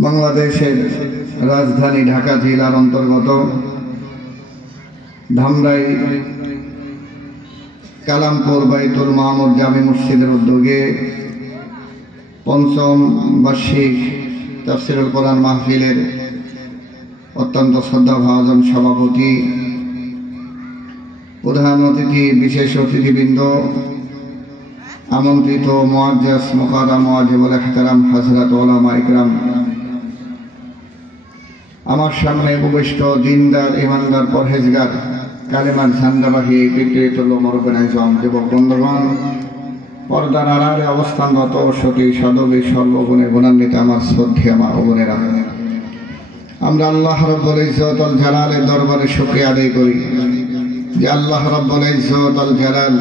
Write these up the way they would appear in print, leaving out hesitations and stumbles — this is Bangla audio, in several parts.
বাংলাদেশের রাজধানী ঢাকা জেলার অন্তর্গত ধামরাই কালামপুর বাইতুল মামুর জামে মসজিদের উদ্যোগে পঞ্চম বার্ষিক তাফসীরুল কোরআন মাহফিলের অত্যন্ত শ্রদ্ধাভাজন সভাপতি, প্রধান অতিথি, বিশেষ অতিথিবৃন্দ, আমন্ত্রিত মুআজ্জাজ মুকাররম ওয়াজিবুল ইহতিরাম হযরত উলামা ইকরাম, আমার সামনে উপবিষ্ট দিনদার, ইমানদার, পরহেজগার, কালেমার ঝান্ডাবাহী পিতৃতুল্য মুরব্বিয়ান আজম, যুবক বন্ধুগণ, পর্দার আড়ালে অবস্থানরত সতী সাধবী সর্বগুণে গুণান্বিত আমার শ্রদ্ধেয় মা ও বোনেরা, আমরা আল্লাহ রাব্বুল ইজ্জত আল জালালের দরবারে শুকরিয়া আদায় করি যে আল্লাহ রাব্বুল ইজ্জত আল জালাল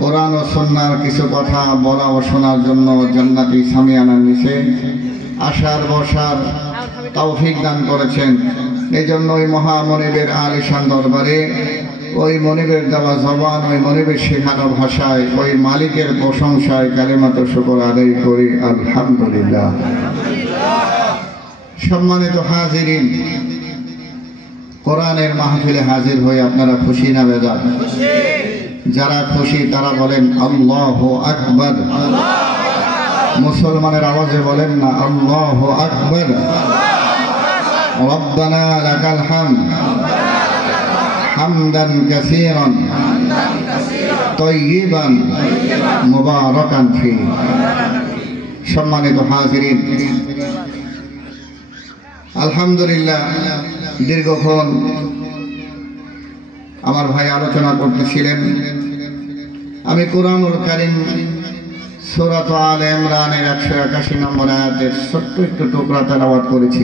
কোরআন ও সুন্নাহর কিছু কথা বলা ও শোনার জন্য জান্নাতি সামিয়ানার নিচে আসার বসার তৌফিক দান করেছেন। এই জন্য ওই মহামনিবের আলিশান দরবারে ওই মনিবের দেওয়া জবান, ওই মনিবের শেখানো ভাষায়, ওই মালিকের প্রশংসায় কালেমাত শুকর আদায় করি আলহামদুলিল্লাহ। সম্মানিত হাজিরিন, কোরআনের মাহফিলে হাজির হয়ে আপনারা খুশি না বেজার? যারা খুশি তারা বলেন আল্লাহু আকবার। মুসলমানের আওয়াজে বলেন না আল্লাহু আকবার। রব্বানা লাকাল হামদ হামদান কাসীরান তাইয়িবান মুবারাকান ফীহি। সম্মানিত হাজিরিন, আলহামদুলিল্লাহ, দীর্ঘক্ষণ আমার ভাই আলোচনা করতেছিলেন। আমি কোরআনুল কারীম সূরা আলে ইমরানের 181 নম্বর আয়াতের ছোট্ট একটু টুকরা তেলাওয়াত করেছি।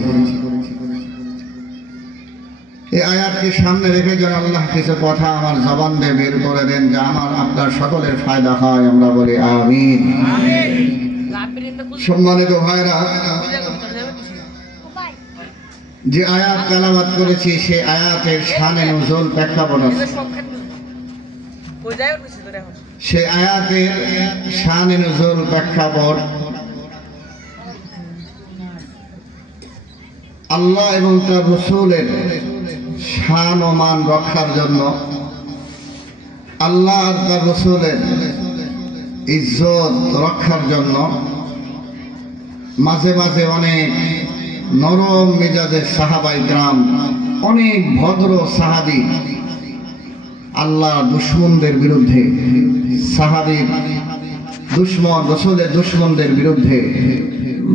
এই আয়াতকে সামনে রেখে যেন আল্লাহ কিছু কথা আমার জবান দিয়ে বের করে দেন, যা আমার আপনার সকলের ফায়দা হয়। আমরা বলি আমিন। সম্মানিত ভাইরা, যে আয়াত তেলাওয়াত করেছি সেই আয়াতের শানে নুজুল প্রেক্ষাপট আছে। সেই আয়াতের শানে নুজুল প্রেক্ষাপট আল্লাহ এবং তার রাসূলের শান ও মান রক্ষার জন্য, আল্লাহ আর তার রাসূলের ইজ্জত রক্ষার জন্য মাঝে মাঝে অনেক নরম মেজাজের সাহাবায়ে কেরাম, অনেক ভদ্র সাহাবী আল্লাহ দুশমনদের বিরুদ্ধে, সাহাবীর দুশমন, রাসূলের দুশমনদের বিরুদ্ধে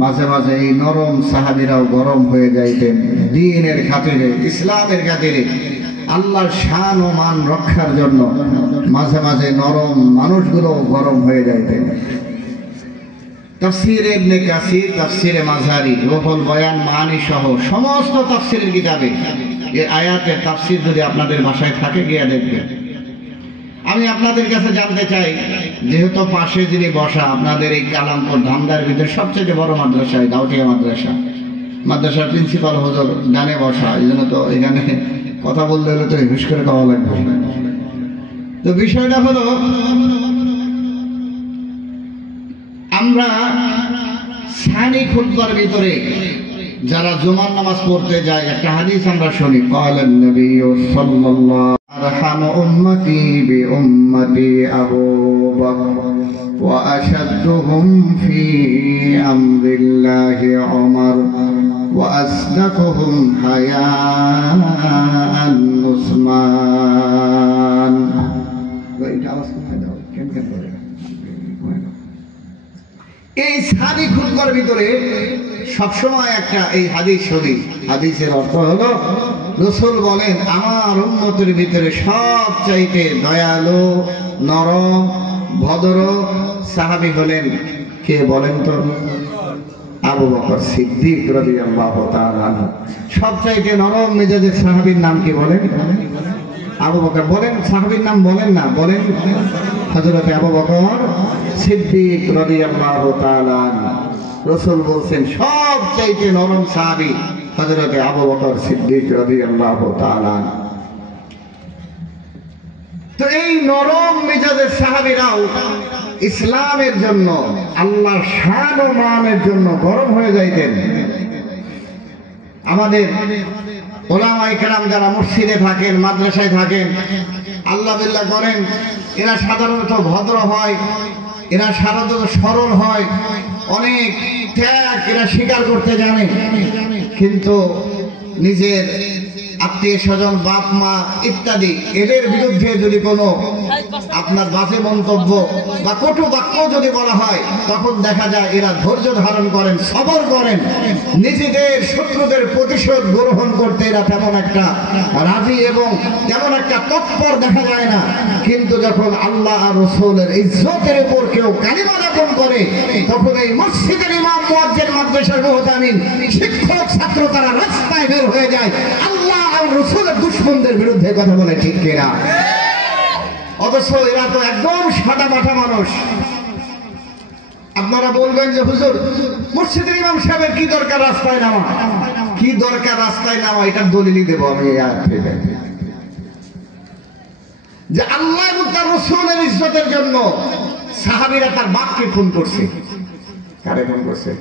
মাঝে মাঝে এই নরম সাহাবীরাও গরম হয়ে যাইতেন। দ্বীনের খাতিরে, ইসলামের খাতিরে, আল্লাহর শান ও মান রক্ষার জন্য মাঝে মাঝে নরম মানুষগুলো গরম হয়ে যাইতেন। তাফসীরে ইবনে কাসির, তাফসীরে মাঝারি, রুহুল বয়ান, মানি সহ সমস্ত তাফসীরের কিতাবে এই আয়াতের তাফসীর যদি আপনাদের ভাষায় থাকে গিয়ে দেখবেন। আমি আপনাদের কাছে জানতে চাই, যেহেতু পাশে যিনি বসা, আপনাদের এই কালামপুর ধামরাইয়ের ভিতরে সবচেয়ে বড় মাদ্রাসা দাউটিয়া মাদ্রাসা, মাদ্রাসার প্রিন্সিপাল হুজুর ডানে বসা, এই জন্য তো এখানে কথা বলতে হলে তো হুশ করে খাওয়া লাগবে। তো বিষয়টা হলো, আমরা সানি খুতবার ভিতরে যারা জুমার নামাজ পড়তে যায়, একটা হাদিস আমরা শুনি, ক্বালান নবী সাল্লাল্লাহু আরহামু উম্মতি বিউম্মতি আবু বকর ওয়া আশাদ্দুহুম ফি আমরিল্লাহি উমর ওয়া আসদাকুহুম হায়াআন উসমান। এটা আওয়াজ কোথায় দাও, কেন কেন করে? এই সানি খুতবার ভিতরে সবসময় একটা এই হাদিস শুনি। হাদিসের অর্থ হলো, রাসূল বলেন আমার উম্মতের ভিতরে সবচাইতে দয়ালু, নরম, ভদ্র সাহাবী হলেন কে বলেন তো? আবু বকর সিদ্দিক রাদিয়াল্লাহু তাআলা আনহু। সবচাইতে নরম মেজাজের সাহাবীর নাম কি বলেন? আবু বকর। বলেন সাহাবীর নাম, বলেন না, বলেন হযরত আবু বকর সিদ্দিক রাদিয়াল্লাহু তাআলা আনহু। রাসূল বলেন সবচাইতে নরম সাহাবী হযরত আবু বকর সিদ্দিক রাদিয়াল্লাহু তাআলা আনহু। তো এই নরম মেজাজের সাহাবীরাও ইসলামের জন্য, আল্লাহর শান ও মানের জন্য গরম হয়ে যাইতেন। আমাদের ওলামায়ে কেরাম যারা মসজিদে থাকেন, মাদ্রাসায় থাকেন, আল্লাহ বিল্লাহ করেন, এরা সাধারণত ভদ্র হয়, এরা সাধারণত সরল হয়, অনেক ত্যাগ এরা স্বীকার করতে জানে। কিন্তু নিজের আত্মীয় স্বজন, বাপ মা ইত্যাদি এদের বিরুদ্ধে যদি কোনো আপনার বাজে মন্তব্য বা কটু বাক্য যদি বলা হয়, তখন দেখা যায় এরা ধৈর্য ধারণ করেন, সবর করেন। নিজেদের শত্রুদের প্রতিশোধ গ্রহণ করতে এরা তেমন একটা রাজি এবং তেমন একটা তৎপর দেখা যায় না। কিন্তু যখন আল্লাহ আর রাসূলের ইজ্জতের উপর কেউ কালিমা যাপন করে, তখন এই মসজিদের ইমাম, মুয়াজ্জিন, মাদ্রাসার মুহতামিম, শিক্ষক, ছাত্র তারা রাস্তায় বের হয়ে যায় আল্লাহ আর রাসূলের দুশমনদের বিরুদ্ধে কথা বলে, ঠিক কিনা? অথচ এরা তো একদম সাদা মাঠা মানুষ। আপনারা বলবেন যে হুজুর, মসজিদের ইমাম সাহেবের কি দরকার রাস্তায় নামা? কি দরকার রাস্তায় নামা? এটার দলিলই দেব আমি এই আয়াত থেকে, যে আল্লাহ এবং তার রাসূলের ইজ্জতের জন্য সাহাবীরা তার বাপকে খুন করছে। কারে খুন করছে?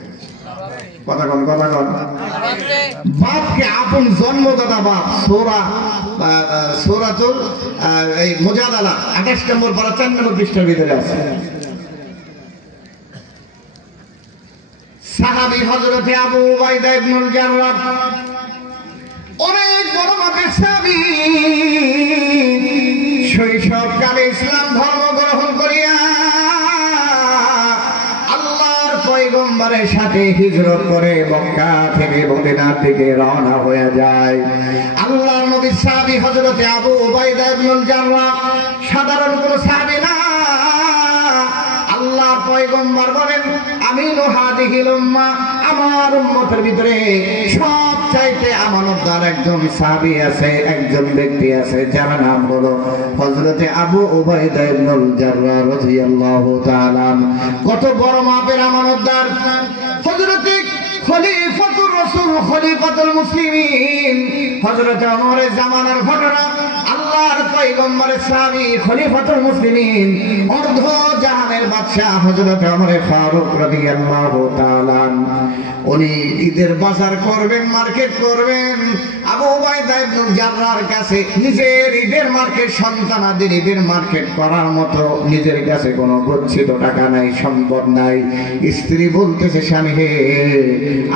কথা কন, কথা কন। বাপকে, আপন জন্মদাতা বাপ। সূরাতুল এই মুজাদালা 28 নম্বর পারা 4 নম্বর পৃষ্ঠার ভিতরে আছে। সাহাবী হযরতে আবু উবাইদা ইবনুল জাররাহ, অনেক বড় মাপের সাহাবী। শৈশবকালে ইসলাম ধর্ম গ্রহণ করিয়া আল্লাহর পয়গম্বরের সাথে হিজরত করে মক্কা থেকে মদিনার দিকে রওনা হয়ে যায়। আল্লাহর নবীর সাহাবী হযরতে আবু উবাইদা ইবনুল জাররাহ সাধারণ কোনো সাহাবী না। আল্লাহর পয়গম্বর বলেন, আমিনু হাদিহিল উম্মাহ, আমার উম্মতের ভিতরে সবচাইতে আমানতদার একজন সাহাবী আছে, একজন ব্যক্তি আছে, যার নাম হলো হযরতে আবু উবাইদা ইবনুল জাররাহ রাদিয়াল্লাহু তাআলা। কত বড় মাপের আমানতদার! হযরতে খলিফাতুর রাসূল, খলিফাতুল মুসলিমিন, হযরতে ওমরের জামানার ঘটনা। আল্লাহর পয়গম্বরের সাহাবী, খলিফাতুল মুসলিমিন, অর্ধ জাহানের বাদশা হযরতে ওমর ফারুক রাদিয়াল্লাহু তাআলা। উনি ঈদের বাজার করবেন, মার্কেট করবেন। আবু উবাইদা ইবনুল জাররাহর কাছে নিজের ঈদের মার্কেট, সন্তানাদের ঈদের মার্কেট করার মতো নিজের কাছে কোনো গচ্ছিত টাকা নাই, সম্পদ নাই। স্ত্রী বলতেছে, স্বামী হে,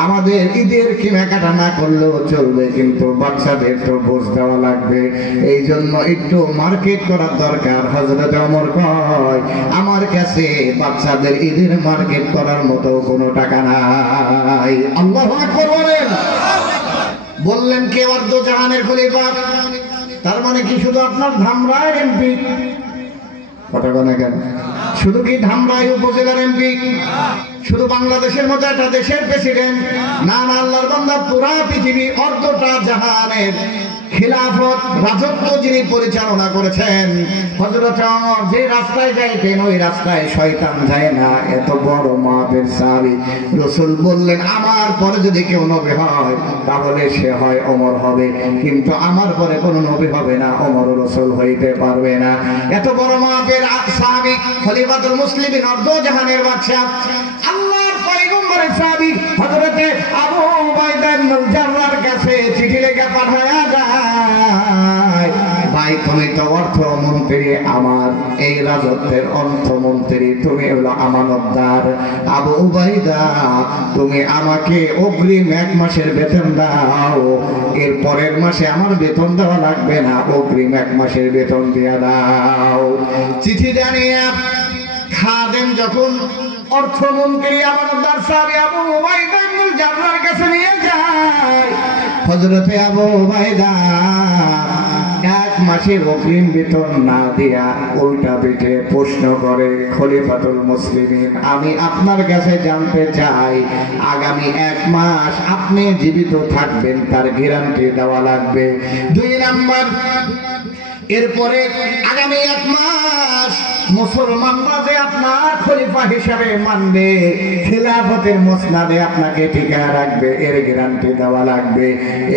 আমাদের ঈদের কেনাকাটা না করলেও চলবে, কিন্তু বাচ্চাদের তো বোঝ দেওয়া লাগবে, এই জন্য একটু মার্কেট করার দরকার। হযরত ওমর কয়, আমার কাছে বাচ্চাদের ঈদের মার্কেট করার মতো কোনো টাকা নাই। আল্লাহু আকবার বলেন। বললেন কে অর্ধ জাহানের খলিফা? তার মানে কি শুধু আপনার ধামরাই এমপি? কথা বলে কেন? শুধু কি ধামরাই উপজেলার এমপি? শুধু বাংলাদেশের মতো একটা দেশের প্রেসিডেন্ট না? না, আল্লাহর বান্দা, পুরা পৃথিবী, অর্ধটা জাহানের খিলাফত, রাজত্ব যিনি পরিচালনা করেছেন, হযরত ওমর যে রাস্তায় যাইতেন ওই রাস্তায় শয়তান যায় না। এত বড় মাপের সাহাবী। রাসূল বললেন, আমার পরে যদি কেউ নবী হয় তাহলে সে হয় ওমর হবে, কিন্তু আমার পরে কোনো নবী হবে না, ওমর রাসূল হইতে পারবে না। এত বড় মাপের সাহাবী, খলিফাতুল মুসলিমিন, অর্ধ জাহানের বাদশা, আল্লাহর পয়গম্বরের সাহাবী হযরতে আবু উবাইদা ইবনুল জাররাহর কাছে চিঠি লেখা পাঠায়া যায়, ভাই তুমি তো অর্থমন্ত্রী, আমার এই রাজত্বের অর্থমন্ত্রী, তুমি হলো আমানতদার। আবু উবাইদা, তুমি আমাকে অগ্রিম 1 মাসের বেতন দাও, এর পরের মাসে আমার বেতন দেওয়া লাগবে না, অগ্রিম 1 মাসের বেতন দিয়ে দাও। চিঠি জানিয়ে খাদেম যখন অর্থমন্ত্রী আমানতদার সাহাবী আবু উবাইদা ইবনুল জাররাহর কাছে নিয়ে যায়, হযরতে আবু উবাইদা 1 মাসের অগ্রিম বেতন না দিয়া উল্টা পিঠে প্রশ্ন করে, খলিফাতুল মুসলিমিন, আমি আপনার কাছে জানতে চাই, আগামী 1 মাস আপনি জীবিত থাকবেন তার গ্যারান্টি দেওয়া লাগবে। 2 নাম্বার, এরপরে আগামী 1 মাস মুসলমানরা যে আপনার খলিফা হিসাবে মানবে, খেলাফতের মসনাদে আপনাকে টিকায় রাখবে, এর গ্যারান্টি দেওয়া লাগবে।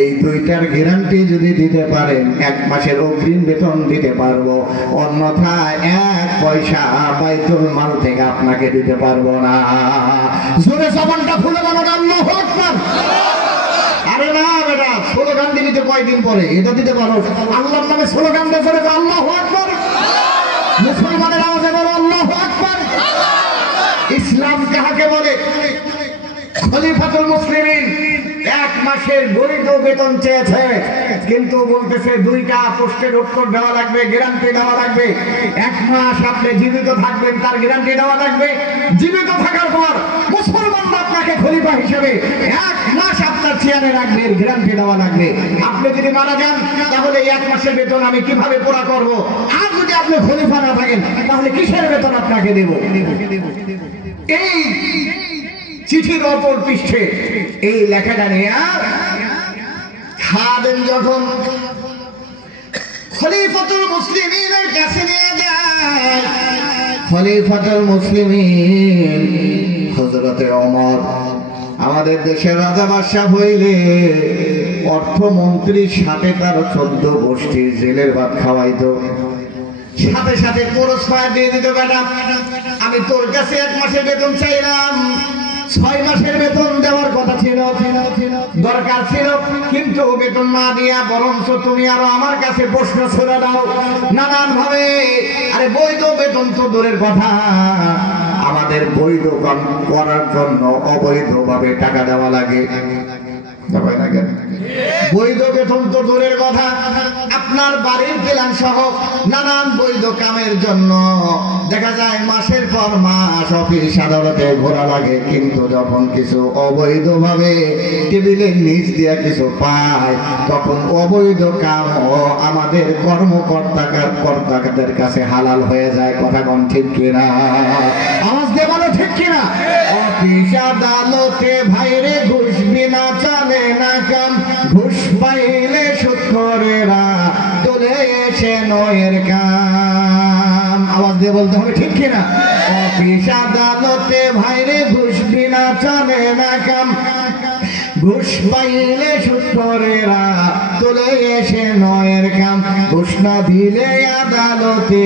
এই 2টার গ্যারান্টি যদি দিতে পারেন 1 মাসের অগ্রিম বেতন দিতে পারবো, অন্যথায় 1 পয়সা বাইতুল মাল থেকে আপনাকে দিতে পারবো না। জোরে জবানটা খুলে বলুন আল্লাহু আকবার। আরে না দিতে কয়দিন পরে, এটা দিতে পারো। আল্লাহর নামে স্লোগান দিয়ে করে আল্লাহু আকবার। মুসলমানের আওয়াজে বলো আল্লাহু আকবার। ইসলাম কাকে বলে? খলিফাতুল মুসলিমিন 1 মাসের বৈধ বেতন চেয়েছে, কিন্তু বলতেছে 2টা প্রশ্নের উত্তর দেওয়া লাগবে, গ্যারান্টি দেওয়া লাগবে। 1 মাস আপনি জীবিত থাকবেন তার গ্যারান্টি দেওয়া লাগবে। জীবিত থাকার পর মুসলমানরা আপনাকে খলিফা হিসেবে 1 মাস আপনার চেয়ারে রাখবে, গ্যারান্টি দেওয়া লাগবে। আপনি যদি মারা যান তাহলে 1 মাসের বেতন আমি কিভাবে পুরা করব? আর যদি আপনি খলিফা না থাকেন তাহলে কিসের বেতন আপনাকে দেব? এই চিঠির অপর পৃষ্ঠে এই লেখাটা নিয়ে খাদেম যখন খলিফাতুল মুসলিমিনের কাছে নিয়ে যায়, খলিফাতুল মুসলিমিন হযরতে ওমর আমাদের দেশের রাজা বাদশা হইলে অর্থমন্ত্রীর সাথে তার 14 গোষ্ঠীর জেলের ভাত খাওয়াইতো, সাথে সাথে পুরস্কার দিয়ে দিত। বেটা আমি তোর কাছে 1 মাসের বেতন চাইলাম, 6 মাসের বেতন দেওয়ার কথা ছিল, দরকার ছিল, কিন্তু বেতন না দিয়া বরঞ্চ তুমি আরো আমার কাছে প্রশ্ন ছুড়ে দাও নানান ভাবে। আরে বৈধ বেতন তো দূরের কথা, আমাদের বৈধ কাম করার জন্য অবৈধভাবে টাকা দেওয়া লাগে। বৈধ বেতন তো দূরের কথা, আপনার বাড়ির প্ল্যান সহ নানান বৈধ কামের জন্য দেখা যায় মাসের পর মাস অফিস আদালতে ঘোরা লাগে, কিন্তু যখন কিছু অবৈধভাবে টেবিলের নিচ দিয়ে কিছু পায় তখন অবৈধ কাম আমাদের কর্মকর্তাদের কাছে হালাল হয়ে যায়। কথা কোন ঠিক কিনা? আওয়াজ দিয়ে বলো ঠিক কিনা? অফিস আদালতে ভাইরে ঘুষ বিনা চলে না কাম, ঘুষ পাইলে সুৎখোরেরা তোলে এসে নয়ের কাম। আওয়াজ দিয়ে বলতে হবে ঠিক কিনা? অফিস আদালতে ভাইরে ঘুষ বিনা চলে না কাম, ঘুষ পাইলে সুৎখোরেরা তোলে এসে নয়ের কাম। ঘুষ না দিলে আদালতে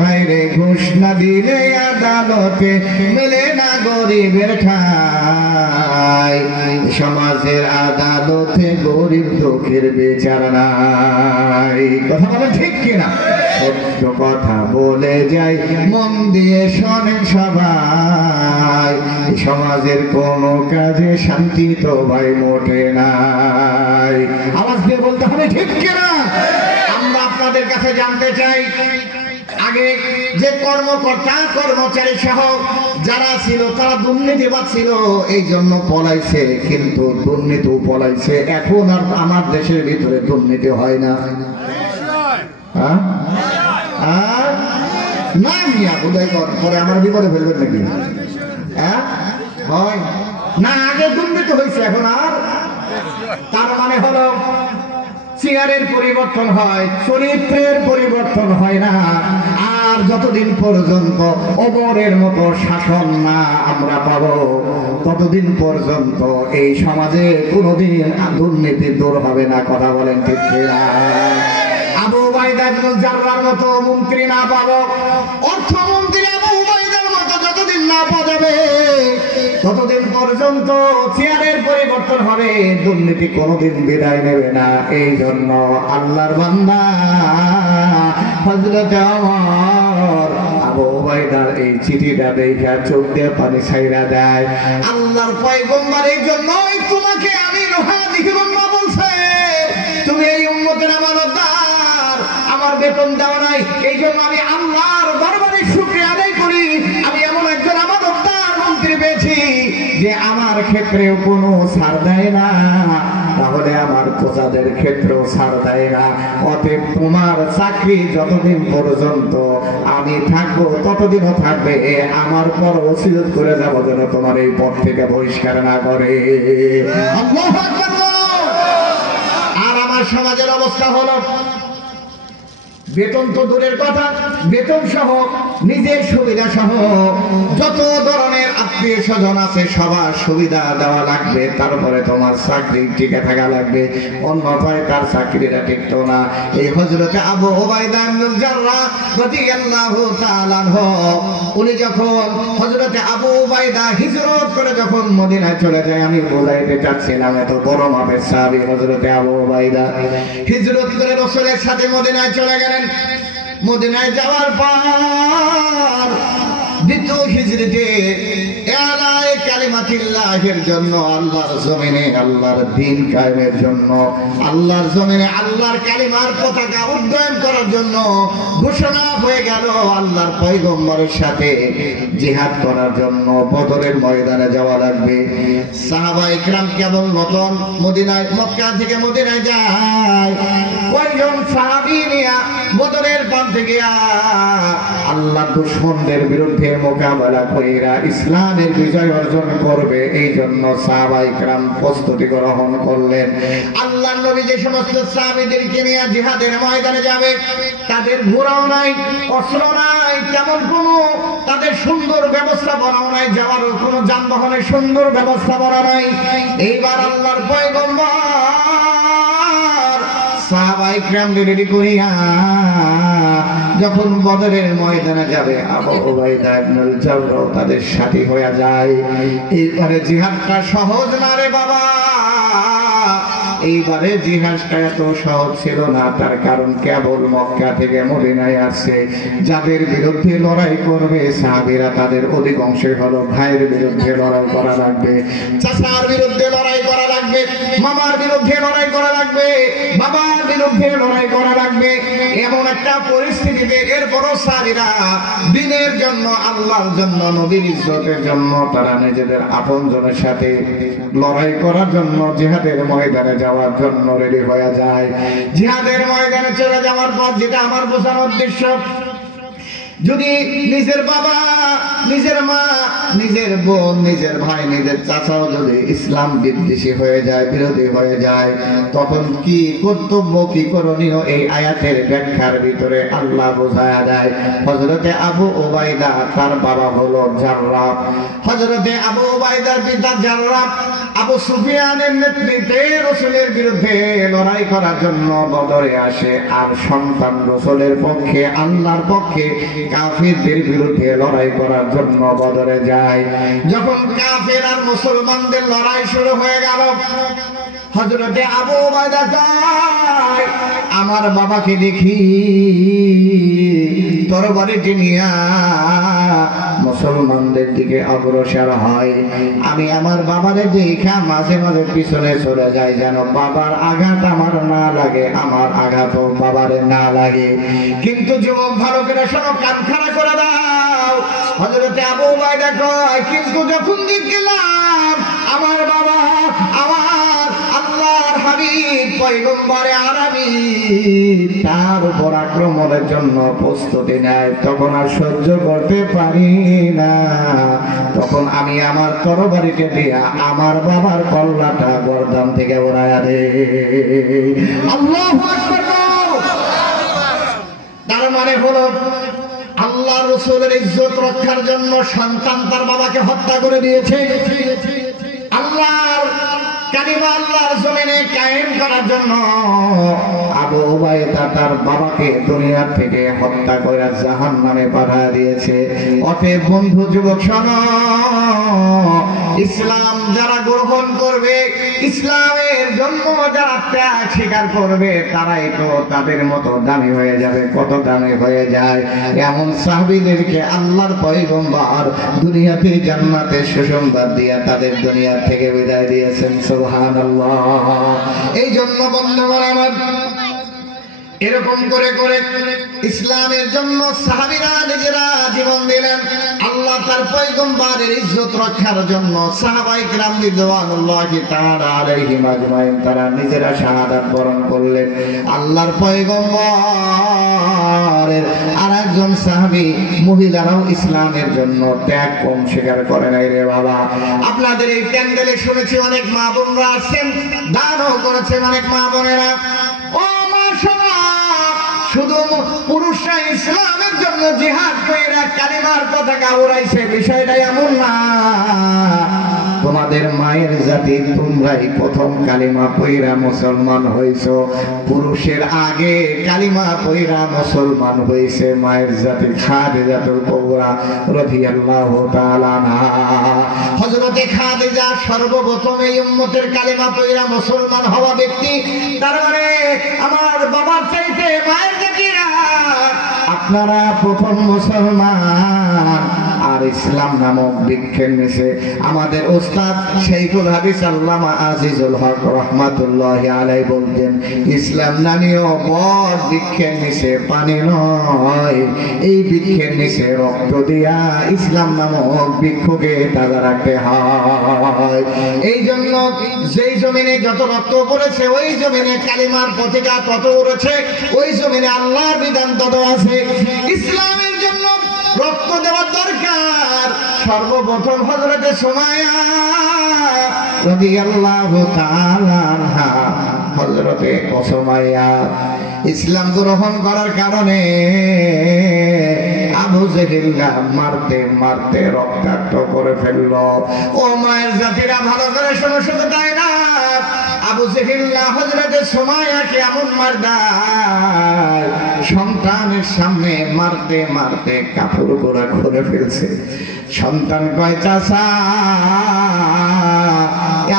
ভাইরে, ঘুষ না দিলে আদালতে মেলে না গরিবের ঠাই, সমাজের আদালতে গরিব দুঃখের বিচার নাই। কথা বলেন ঠিক কিনা? সত্য কথা বলে যাই, মন দিয়ে শোনেন সবাই, সমাজের কোনো কাজে শান্তি তো ভাই মোটে নাই। আওয়াজ দিয়ে বলতে হবে ঠিক কিনা? আমরা আপনাদের কাছে জানতে চাই, আগে যে কর্মকর্তা কর্মচারী সহ যারা ছিল তারা দুর্নীতিবাদ ছিল, এই জন্য পলাইছে, কিন্তু দুর্নীতিও পলাইছে। এখন আর আমার দেশের ভিতরে দুর্নীতি হয় না। না মিয়া উদয় পরে আমার বিপদে ফেলবেন নাকি? হয় না, আগে দুর্নীতি হয়েছে, এখন আর। তার মানে হলো চেয়ারের পরিবর্তন হয়, চরিত্রের পরিবর্তন হয় না। আর যতদিন পর্যন্ত ওমরের মতো শাসন না আমরা পাবো ততদিন পর্যন্ত এই সমাজে কোনোদিন দুর্নীতি দূর হবে না। কথা বলেন ঠিক কিনা? আবু উবাইদা ইবনে জাররার মতো মন্ত্রী না পাবো, অর্থমন্ত্রী আবু উবাইদার মতো যতদিন না পাওয়া যাবে ততদিন পর্যন্ত চেয়ারের পরিবর্তন হবে, দুর্নীতি কোনোদিন বিদায় নেবে না। এই জন্য আল্লাহর বান্দা হযরত ওমর আবু উবাইদার এই চিঠিটা দেখা চোখ দিয়ে পানি ছাইরা দেয়। আল্লাহর পয়গম্বর এই জন্যই তোমাকে আমি রোহা দিহিরুন না বলছে, তুমি এই উম্মতের আমানতদার, আমার বেতন দেওয়া নাই, এই জন্য আমি আল্লাহর দরবারে শুকরিয়া আদায় করি। আমি এমন একজন আমানতদার মন্ত্রী পেয়েছি যে আমার ক্ষেত্রেও কোনো ছাড় দেয় না, তাহলে আমার প্রজাদের ক্ষেত্রেও ছাড় দেয় না। অতএব তোমার চাকরি যতদিন পর্যন্ত আমি থাকবো ততদিনও থাকবে, আমার পর ওসিয়ত করে যাবো যেন তোমার এই পদ থেকে বহিষ্কার না করে। আল্লাহু আকবার। আর আমার সমাজের অবস্থা হলো বেতন তো দূরের কথা, বেতন সহ নিজের সুবিধা সহ যত ধরনের আত্মীয় স্বজন আছে সবার সুবিধা দেওয়া লাগবে, তারপরে তোমার চাকরি টিকে থাকা লাগবে, অন্যথায় তার চাকরিটা টিকতো না। এই হযরতে আবু উবাইদা ইবনুল জাররাহ রাদিয়াল্লাহু তাআলা আনহু উনি যখন হযরতে আবু উবাইদা হিজরত করে যখন মদিনায় চলে যায়, আমি বোঝাইতে চাচ্ছিলাম এত বড় মাপের সাহাবী হযরতে আবু উবাইদা হিজরত করে রাসূলের সাথে মদিনায় চলে গেলেন। মদিনায় যাওয়ার পর দ্বিতীয় হিজরতে এলায়ে কালিমাতিল্লাহের জন্য, আল্লাহর জমিনে আল্লাহর দ্বীন কায়েমের জন্য, আল্লাহর জমিনে আল্লাহর কালিমার পতাকা উড্ডয়ন করার জন্য ঘোষণা হয়ে গেল আল্লাহর পয়গম্বরের সাথে জিহাদ করার জন্য বদরের ময়দানে যাওয়া লাগবে। সাহাবায়ে কেরাম কেবল নতুন মদিনায়, মক্কা থেকে মদিনায় যায়, কয়জন সাহাবী নিয়া বদরের প্রান্তে গিয়া আল্লাহর দুশমনদের বিরুদ্ধে মোকাবেলা কইরা ইসলামের বিজয় অর্জন করবে, এই জন্য সাহাবায়ে কেরাম প্রস্তুতি গ্রহণ করলেন। আল্লাহর নবী যে সমস্ত সাহাবীদেরকে নিয়ে জিহাদের ময়দানে যাবে, তাদের ঘোড়াও নাই, অস্ত্র নাই, তেমন কোনো তাদের সুন্দর ব্যবস্থাপনাও নাই, যাওয়ার কোনো যানবাহনের সুন্দর ব্যবস্থাপনা নাই। এইবার আল্লাহর পয়গম্বর সাহাবায়ে কেরাম রেডি করিয়া যখন বদরের ময়দানে যাবে, আবু উবাইদা ইবনুল জাররাহ তাদের সাথী হয়ে যায়। এইবারে জিহাদটা সহজ না রে বাবা, এইবারে জিহাদটা এত সহজ ছিল না। তার কারণ কেবল মক্কা থেকে মদিনায় আসছে, যাদের বিরুদ্ধে লড়াই করবে সাহাবীরা তাদের অধিকাংশই হলো ভাইয়ের বিরুদ্ধে লড়াই করা লাগবে, চাচার বিরুদ্ধে লড়াই করা লাগবে, মামার বিরুদ্ধে লড়াই করা লাগবে, বাবার বিরুদ্ধে লড়াই করা লাগবে। এমন একটা পরিস্থিতিতে এরপরও সাহাবীরা দ্বীনের জন্য, আল্লাহর জন্য, নবীর ইজ্জতের জন্য তারা নিজেদের আপনজনের সাথে লড়াই করার জন্য জিহাদের ময়দানে যাওয়ার জন্য রেডি হয়ে যায়। জিহাদের ময়দানে চলে যাওয়ার পর যেটা আমার বোঝানোর উদ্দেশ্য, যদি নিজের বাবা, নিজের মা, নিজের বোন, নিজের ভাই, নিজের চাচাও যদি ইসলাম বিদ্বেষী হয়ে যায়, বিরোধী হয়ে যায়, তখন কি কর্তব্য, কি করণীয়, এই আয়াতের ব্যাখ্যার ভিতরে আল্লাহ বোঝায়া দেয়। হযরতে আবু উবাইদা তার বাবা হলো জাররাহ, হযরতে আবু উবাইদার পিতা জাররাহ আবু সুফিয়ানের নেতৃত্বে রাসূলের বিরুদ্ধে লড়াই করার জন্য বদরে আসে, আর সন্তান রাসূলের পক্ষে, আল্লাহর পক্ষে কাফিরদের বিরুদ্ধে লড়াই করার জন্য বদরে যায়। যখন কাফির আর মুসলমানদের লড়াই শুরু হয়ে গেল, হযরতে আবু উবাইদা কয়, আমার বাবাকে দেখি তরবারিটি নিয়া মুসলমানদের দিকে অগ্রসর হয়, আমি আমার বাবারে দেখা মাঝে মাঝে পিছনে চলে যাই, যেন বাবার আঘাত আমার না লাগে, আমার আঘাত বাবারে না লাগে। কিন্তু যুবক ভালো করে শোনো, কান খাড়া করে দাও। হযরতে আবু উবাইদা কয়, কিন্তু যখন দেখলাম আমার বাবা আমার আল্লাহর হাবিব পয়গম্বরে আরবি তার উপর আক্রমণের জন্য প্রস্তুতি নেয়, তখন আর সহ্য করতে পারি না, তখন আমি আমার তরবারিকে দিয়া আমার বাবার কল্লাটা গর্দান থেকে ওড়ায়া দেই। আল্লাহু আকবার। তার মানে হলো আল্লাহ রাসূলের ইজ্জত রক্ষার জন্য সন্তান তার বাবাকে হত্যা করে দিয়েছে, আল্লাহর কালিমা আল্লাহর জমিনে কায়েম করার জন্য আবু উবাইদা তার বাবাকে দুনিয়া থেকে হত্যা করে জাহান্নামে পাঠিয়ে দিয়েছে। অতএব বন্ধু যুবক শোনো, ইসলাম যারা গ্রহণ করবে, ইসলামের জন্য যারা ত্যাগ স্বীকার করবে, তারাই তো তাদের মতো দামি হয়ে যাবে। কত দামি হয়ে যায়, এমন সাহাবীদেরকে আল্লাহর পয়গম্বর দুনিয়াতে জান্নাতের সুসংবাদ দিয়া তাদের দুনিয়া থেকে বিদায় দিয়েছেন। সুবহানাল্লাহ। এই জন্য বন্ধুগণ আমার, এরকম করে করে ইসলামের জন্য সাহাবীরা নিজেরা জীবন দিলেন। আল্লাহ তার পয়গম্বরের ইজ্জত রক্ষার জন্য সাহাবায়ে কেরাম রিদওয়ানুল্লাহি তাআলা আলাইহিম আজমাইন তারা নিজেরা শাহাদাত বরণ করলেন। আল্লাহর পয়গম্বরের আরেকজন সাহাবী মহিলারাও ইসলামের জন্য ত্যাগ কম স্বীকার করে নাই রে বাবা। আপনাদের এই প্যান্ডেলে শুনেছি অনেক মা বোনরা আসছেন, দানও করেছেন অনেক মা বোনেরা। ও মা শোনো, শুধু শুধু পুরুষরা ইসলামের জন্য জিহাদ কইরা কালিমার পতাকা উড়াইছে, বিষয়টা এমন না। তোমাদের মায়ের জাতি তোমরাই প্রথম কালিমা পইরা মুসলমান হইছো। পুরুষের আগে কালিমা পইরা মুসলমান হইছে মায়ের জাতি খাদিজাতুল কুবরা রাদিয়াল্লাহু তাআলা আনহা। হযরতে খাদিজা সর্বপ্রথম এই উম্মতের কালিমা পইরা মুসলমান হওয়া ব্যক্তি। তার মানে আমার বাবার চাইতে মায়ের জাতিরা আপনারা প্রথম মুসলমান। আর ইসলাম নামক বৃক্ষের নিচে আমাদের উস্তাদ শাইখুল হাদিস আল্লামা আজিজুল হক রাহমাতুল্লাহি আলাইহি বলতেন, ইসলাম নামীয় বট বৃক্ষের নিচে পানি নয়, এই বৃক্ষের নিচে রক্ত দিয়া ইসলাম নামক বৃক্ষকে তাজা রাখতে হয়। এই জন্য যেই জমিনে যত রক্ত পড়েছে ওই জমিনে কালিমার পতাকা তত উড়েছে, ওই জমিনে আল্লাহর বিধান তত আছে। ইসলামের জন্য রক্ত দেওয়া দরকার। সর্বপ্রথম হযরতে সুমাইয়া রাদিয়াল্লাহু তাআলা আনহা, হযরতে সুমাইয়া ইসলাম গ্রহণ করার কারণে আবু জেহেলকে মারতে মারতে রক্তাক্ত করে ফেলল। ও মায়ের জাতিরা ভালো করে শোনো, শুধু তাই না, আবু জেহেল হযরতে সুমাইয়াকে এমন মার দেয়, সন্তানের সামনে মারতে মারতে কাপড় গোড়া খুলে ফেলছে। সন্তান কয়, চাচা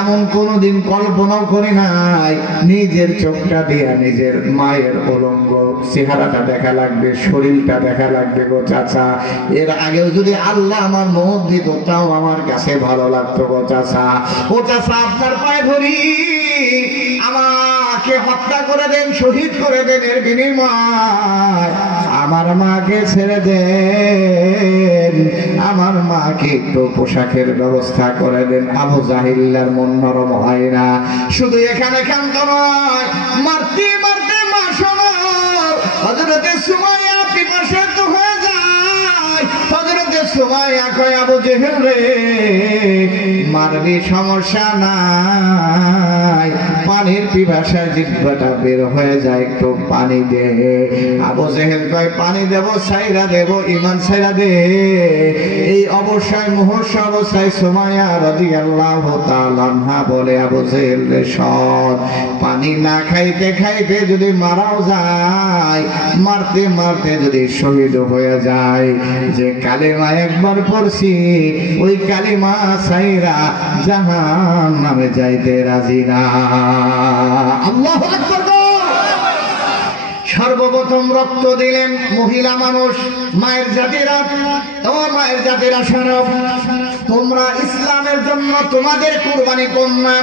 এমন কোনদিন কল্পনাও করি নাই নিজের চোখটা দিয়া নিজের মায়ের উলঙ্গ চেহারাটা দেখা লাগবে, শরীরটা দেখা লাগবে গো চাচা। এর আগেও যদি আল্লাহ আমার মত দিত তাও আমার কাছে ভালো লাগতো গো চাচা। ও চাচা আপনার পায়ে ধরি, আমাকে হত্যা করে দেন, শহীদ করে দেন, এর বিনিময় আমার মাকে ছেড়ে দেন, আমার মাকে একটু পোশাকের ব্যবস্থা করে দেন। আবু জাহিল্লার মন নরম হয় না। শুধু এখানে ক্ষান্ত নয়, মারতে মারতে মা সময় হযরতে সুমাইয়া পিপাসার্ত হয়ে যায়। হযরতে সুমাইয়া কয়, আবু জেহেল রে মারবি সমস্যা নাই, পানির পিপাসায় জিহ্বাটা বের হয়ে যায়, একটু পানি দে। আবু জেহেল কয়, পানি দেব, ছাইরা দেব, ঈমান ছাইরা দে। এই অবস্থায় মুহূর্ত অবস্থায় সুমাইয়া রাদিয়াল্লাহু তাআলা আনহা বলে, আবু জেহেল রে শোন, পানি না খাইতে খাইতে যদি মারাও যায়, মারতে মারতে যদি শহীদ হয়ে যায়, যে কালিমা একবার পড়ছি ওই কালিমা ছাইরা জাহান্নামে যাইতে রাজি না। আল্লাহু আকবার। সর্বপ্রথম রক্ত দিলেন মহিলা মানুষ, মায়ের জাতিরা। ও মায়ের জাতিরা শোনো, তোমরা ইসলামের জন্য তোমাদের কুরবানি কন্যা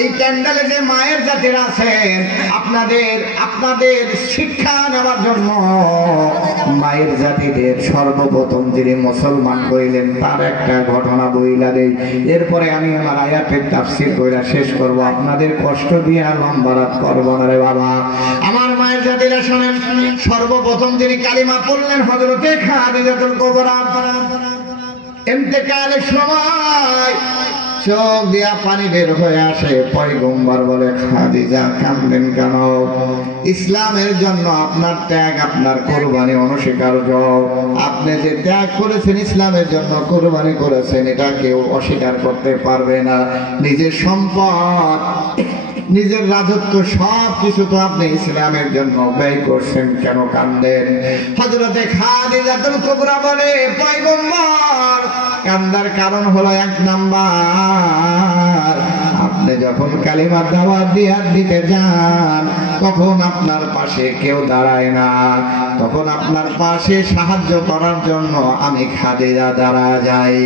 এই প্যান্ডেলে যে মায়ের জাতিরা আছেন, আপনাদের শিক্ষা নেওয়ার জন্য মায়ের জাতিদের সর্বপ্রথম যিনি মুসলমান করিলেন তার একটা ঘটনা বইলা দেই। এরপরে আমি আমার আয়াতের তাফসীর কইরা শেষ করব, আপনাদের কষ্ট দিয়ে লম্বা রাত করব না রে বাবা। আমার মায়ের জাতিরা শোনেন, সর্বপ্রথম যিনি কালিমা পড়লেন হযরতে খাদিজাতুল কুবরা। ইন্তেকালের সময় চোখ দিয়া পানি বের হয়ে আসে। পয়গম্বর বলে, খাদিজা কাঁদেন কেন? ইসলামের জন্য আপনার ত্যাগ, আপনার কোরবানি অনস্বীকার্য। আপনি যে ত্যাগ করেছেন, ইসলামের জন্য কোরবানি করেছেন, এটা কেউ অস্বীকার করতে পারবে না। নিজের সম্পদ, নিজের রাজত্ব সব কিছু তো আপনি ইসলামের জন্য ব্যয় করছেন, কেন কান্দেন? হযরতে খাদিজাতুল কুবরা বলে, পয়গম্বর কান্দার কারণ হলো এক নাম্বার, আপনি যখন কালিমার দাওয়াত দিতে যান তখন আপনার পাশে কেউ দাঁড়ায় না, তখন আপনার পাশে সাহায্য করার জন্য আমি খাদিজা দাঁড়া যাই।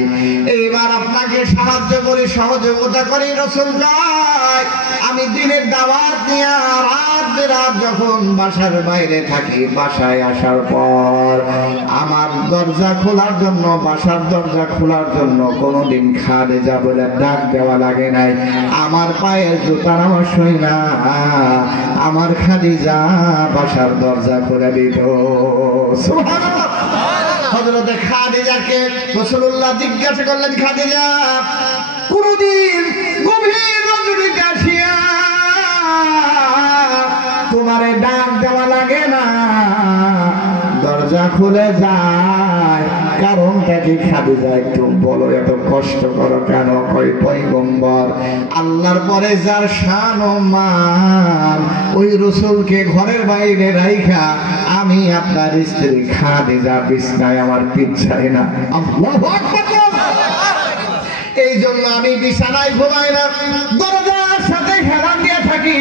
এইবার আপনাকে সাহায্য করি, সহযোগিতা করি। রাসূল কয়, আমি দিনের দাওয়াত নিয়ে রাত বেরাত যখন বাসার বাইরে থাকি, বাসায় আসার পর আমার দরজা খোলার জন্য, বাসার দরজা খোলার জন্য কোনোদিন খাদিজা বলে ডাক দেওয়া লাগে নাই। আমার পায়ের জুতার আওয়াজ শুই না, আমার খাদিজা বাসার দরজা খুলে দিত। সুবহানাল্লাহ। হযরতে খাদিজাকে রাসূলুল্লাহ জিজ্ঞাসা করলেন, খাদিজা কোনদিন গভীর রজনীতে আসিয়া তোমারে ডাক দেওয়া লাগে না? খুলে যায়। কারণটা কি খাদিজা একটু বলো, এত কষ্ট করো কেন? কই পয়গম্বর, আল্লাহর পরে যার শান ও মান, ওই রাসূলকে ঘরের বাইরে রাইখা আমি আপনার স্ত্রী খাদিজা বিছনায় আমার পিছাই না। আল্লাহু আকবার। এই জন্য আমি বিছানায় ঘুমাই না, দরজার সাথে হেলান দিয়ে থাকি,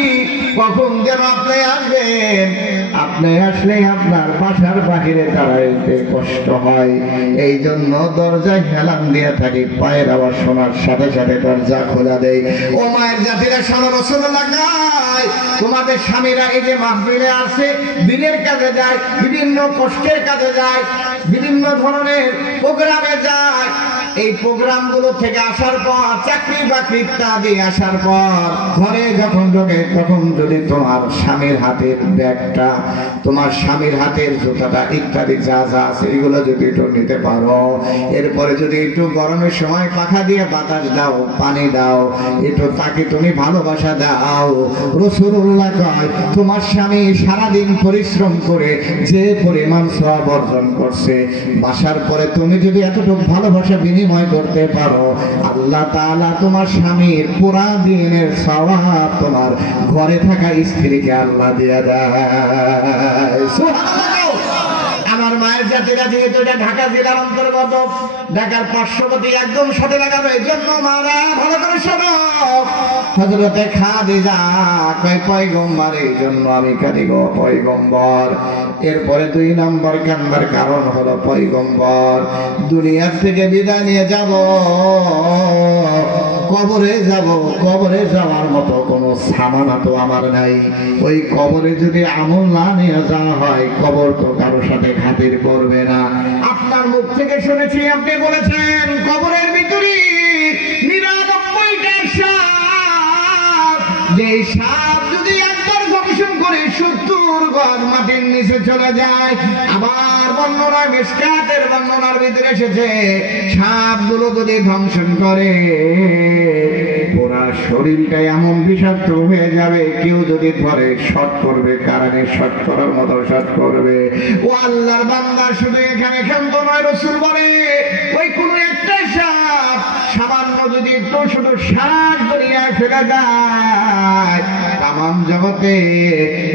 কখন যেন আপনি আসবেন। আপনি আসলে আপনার বাসার বাহিরে দাঁড়াইতে কষ্ট হয়, এই জন্য দরজায় হেলান দিয়ে থাকি। পায়ের আওয়াজ শোনার সাথে সাথে দরজা খোলা দেয়। ও মায়ের জাতিরা, শোনো, রাসূলুল্লাহ নাই, তোমাদের স্বামীরা এই যে মাহফিলে আসে, দিনের কাজে যায়, বিভিন্ন কষ্টের কাজে যায়, বিভিন্ন ধরনের প্রোগ্রামে যায়। এই প্রোগ্রামগুলো থেকে আসার পর, চাকরি বাকরি দিয়ে আসার পর ঘরে যখন ঢোকে, তখন যদি তোমার স্বামীর হাতের ব্যাগটা, তোমার স্বামীর হাতের জুতাটা ইত্যাদি যা যা আছে এগুলো যদি একটু নিতে পারো, এরপরে যদি একটু গরমের সময় পাখা দিয়ে বাতাস দাও, পানি দাও, একটু তাকে তুমি ভালোবাসা দাও, রাসূলুল্লাহ কয় তোমার স্বামী সারাদিন পরিশ্রম করে যে পরিমাণ সওয়াব অর্জন করছে, বাসার পরে তুমি যদি এতটুকু ভালোবাসা বিনিময় করতে পারো, আল্লাহ তাআলা তোমার স্বামীর পুরা দিনের সওয়াব তোমার ঘরে থাকা স্ত্রীকে আল্লাহ দিয়ে দেয়। সুবহানাল্লাহ। আমার মায়ের জাতিরা, যেহেতু এটা ঢাকা জেলার অন্তর্গত, ঢাকার পার্শ্ববর্তী একদম সাথে লাগানো, এই জন্য মারা ভালো করে শোনো। হযরতে খাদিজা কয় পয়গম্বর, এই জন্য আমি কাঁদি গো পয়গম্বর। এরপরে 2 নম্বর কান্নার কারণ হলো পয়গম্বর দুনিয়া থেকে বিদায় নিয়ে যাব, কবরে যাব, কবরে যাওয়ার মতো কোনো সামানা তো আমার নাই। ওই কবরে যদি আমল না নিয়ে যাওয়া হয়, কবর তো কারো সাথে খাতির করবে না। আপনার মুখ থেকে শুনেছি, আপনি বলেছেন কবরের ভিতরে 99টা সাপ, যে সাপ যদি একবার গবেষণ করে 70 গজ মাটির নিচে চলে যায়। আবার বর্ণনা, মিশকাতের বর্ণনার ভিতরে এসেছে, সাপগুলো যদি ধ্বংসন করে পুরা শরীরটা এমন বিষাক্ত হয়ে যাবে, কেউ যদি ধরে শট করবে, কারণে শট করার মতো শট করবে। ও আল্লাহর বান্দা, শুধু এখানে ক্ষান্ত নয়, রাসূল বলে ওই কোন একটা সাপ সামান্য যদি একটু শুধু শ্বাস দুনিয়ায় ফেলে দেয়, তামাম জগতে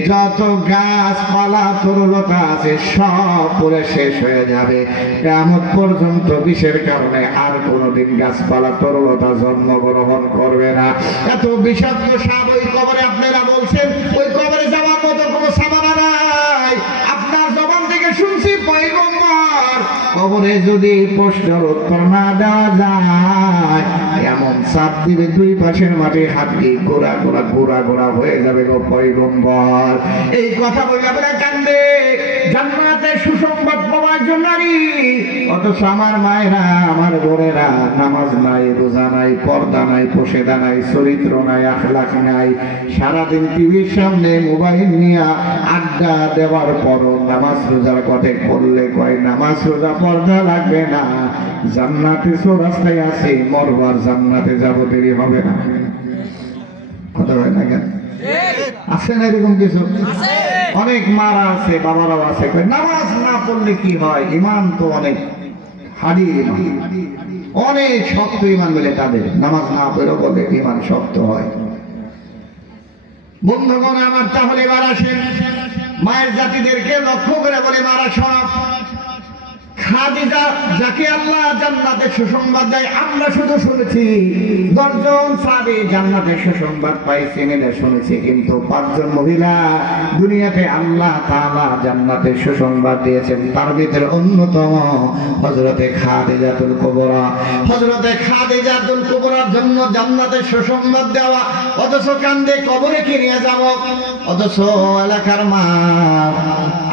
যত গাছপালা তরুলতা আছে সব পুরো শেষ হয়ে যাবে। কিয়ামত পর্যন্ত বিষের কারণে আর কোনোদিন গাছপালা তরুলতা জন্মগ্রহণ করবে না। এত বিষাক্ত সাপ ওই কবরে। আপনারা বলছেন ওই কবরে যাওয়ার মতো কোনো সামানা নাই। আপনার জবান থেকে শুনছি পয়গম্বর, কবরে যদি প্রশ্নের উত্তর না দেওয়া যায়, এমন চাপ দিবে 2 পাশের মাটি হাতটি গোড়া গোড়া গোড়া গোড়া হয়ে যাবে গো পয়গম্বর। এই কথা বলে কান্দে জান্নাতের সুসংবাদ পাওয়ার জন্য। অথচ আমার মায়েরা, আমার বোনেরা, নামাজ নাই, রোজা নাই, পর্দা নাই, পোশেদা নাই, চরিত্র নাই, আখলাক নাই, সারাদিন টিভির সামনে মোবাইল নিয়ে আড্ডা দেওয়ার পরও নামাজ রোজার কথা করলে কয় নামাজ রোজা পর্দা লাগবে না, জান্নাতে রাস্তায় আছে, মরবার জান্নাতে যাব, দেরি হবে না। কথা হয় না কেন? আছে না এরকম কিছু? অনেক মারা আছে, বাবারাও আছে, নামাজ না পড়লে কি হয়, ইমান তো অনেক হাড়ি, অনেক শক্ত ইমান বলে তাদের, নামাজ না পড়েও বলে ইমান শক্ত হয়। বন্ধুগণ আমার, তাহলে এবার আসেন মায়ের জাতিদেরকে লক্ষ্য করে বলে, মারা সব খাদিজা যাকে আল্লাহ জান্নাতে সুসংবাদ দেয়, আমরা শুধু শুনেছি 10 জন সাহাবী জান্নাতে সুসংবাদ পাইছেন, এটা শুনেছি, কিন্তু 5 জন মহিলা দুনিয়াতে আল্লাহ তাআলা জান্নাতে সুসংবাদ দিয়েছেন। তার ভিতরে অন্যতম হযরতে খাদিজাতুল কুবরা। হযরতে খাদিজাতুল কুবরার জন্য জান্নাতে সুসংবাদ দেওয়া, অথচ কান্দে কবরে কি নিয়ে যাব। অথচ এলাকার মা,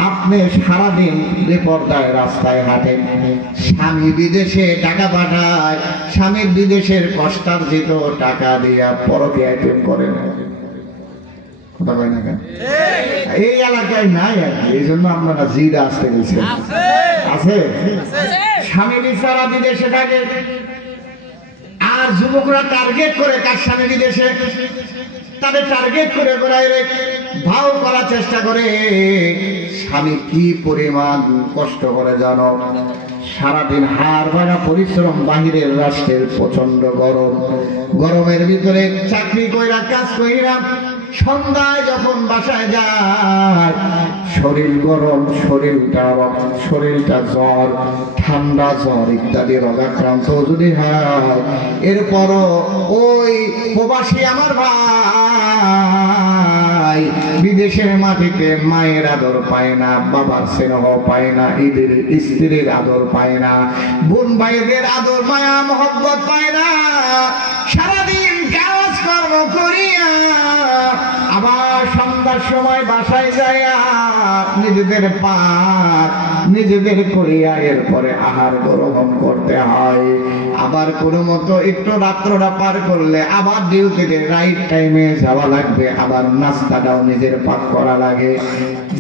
আপনি সারাদিন বেপরদায় রাস্তায় হাঁটেন, স্বামী বিদেশে টাকা পাঠায়, স্বামীর বিদেশের কষ্টার্জিত টাকা দিয়া পরকীয়া করেন। কথা কয় না কেন? এই এলাকায় নাই আর কি, এই জন্য আপনারা জিদা আসতে গেছেন। আছে স্বামী বিচারা বিদেশে থাকে, আর যুবকরা টার্গেট করে কার স্বামী বিদেশে, তাদের টার্গেট করে ভাও করার চেষ্টা করে। স্বামী কি পরিমাণ কষ্ট করে জানো? সারাদিন হাড় ভাঙা পরিশ্রম, বাহিরের রাষ্ট্রের প্রচন্ড গরম, গরমের ভিতরে চাকরি কইরা কাজ কইরা সন্ধ্যায় যখন বাসায় যায়, শরীর গরম, শরীরটা জ্বর, ঠান্ডা জ্বর ইত্যাদি রোগাক্রান্ত যদি হয়, এরপরও ওই প্রবাসী আমার ভাই বিদেশের মাটিতে মায়ের আদর পায় না, বাবার স্নেহ পায় না, ঈদের স্ত্রীর আদর পায় না, বোন ভাইদের আদর মায়া মহব্বত পায় না। সারাদিন কাজ কর্ম করিয়া আবার সন্ধ্যার সময় বাসায় যায়, নিজেদের পাক নিজেদের করিয়া এরপরে আহার গ্রহণ করতে হয়। আবার কোনো মতো একটু রাত্রটা পার করলে আবার ডিউটিতে রাইট টাইমে যাওয়া লাগবে, আবার নাস্তাটাও নিজের পাক করা লাগে।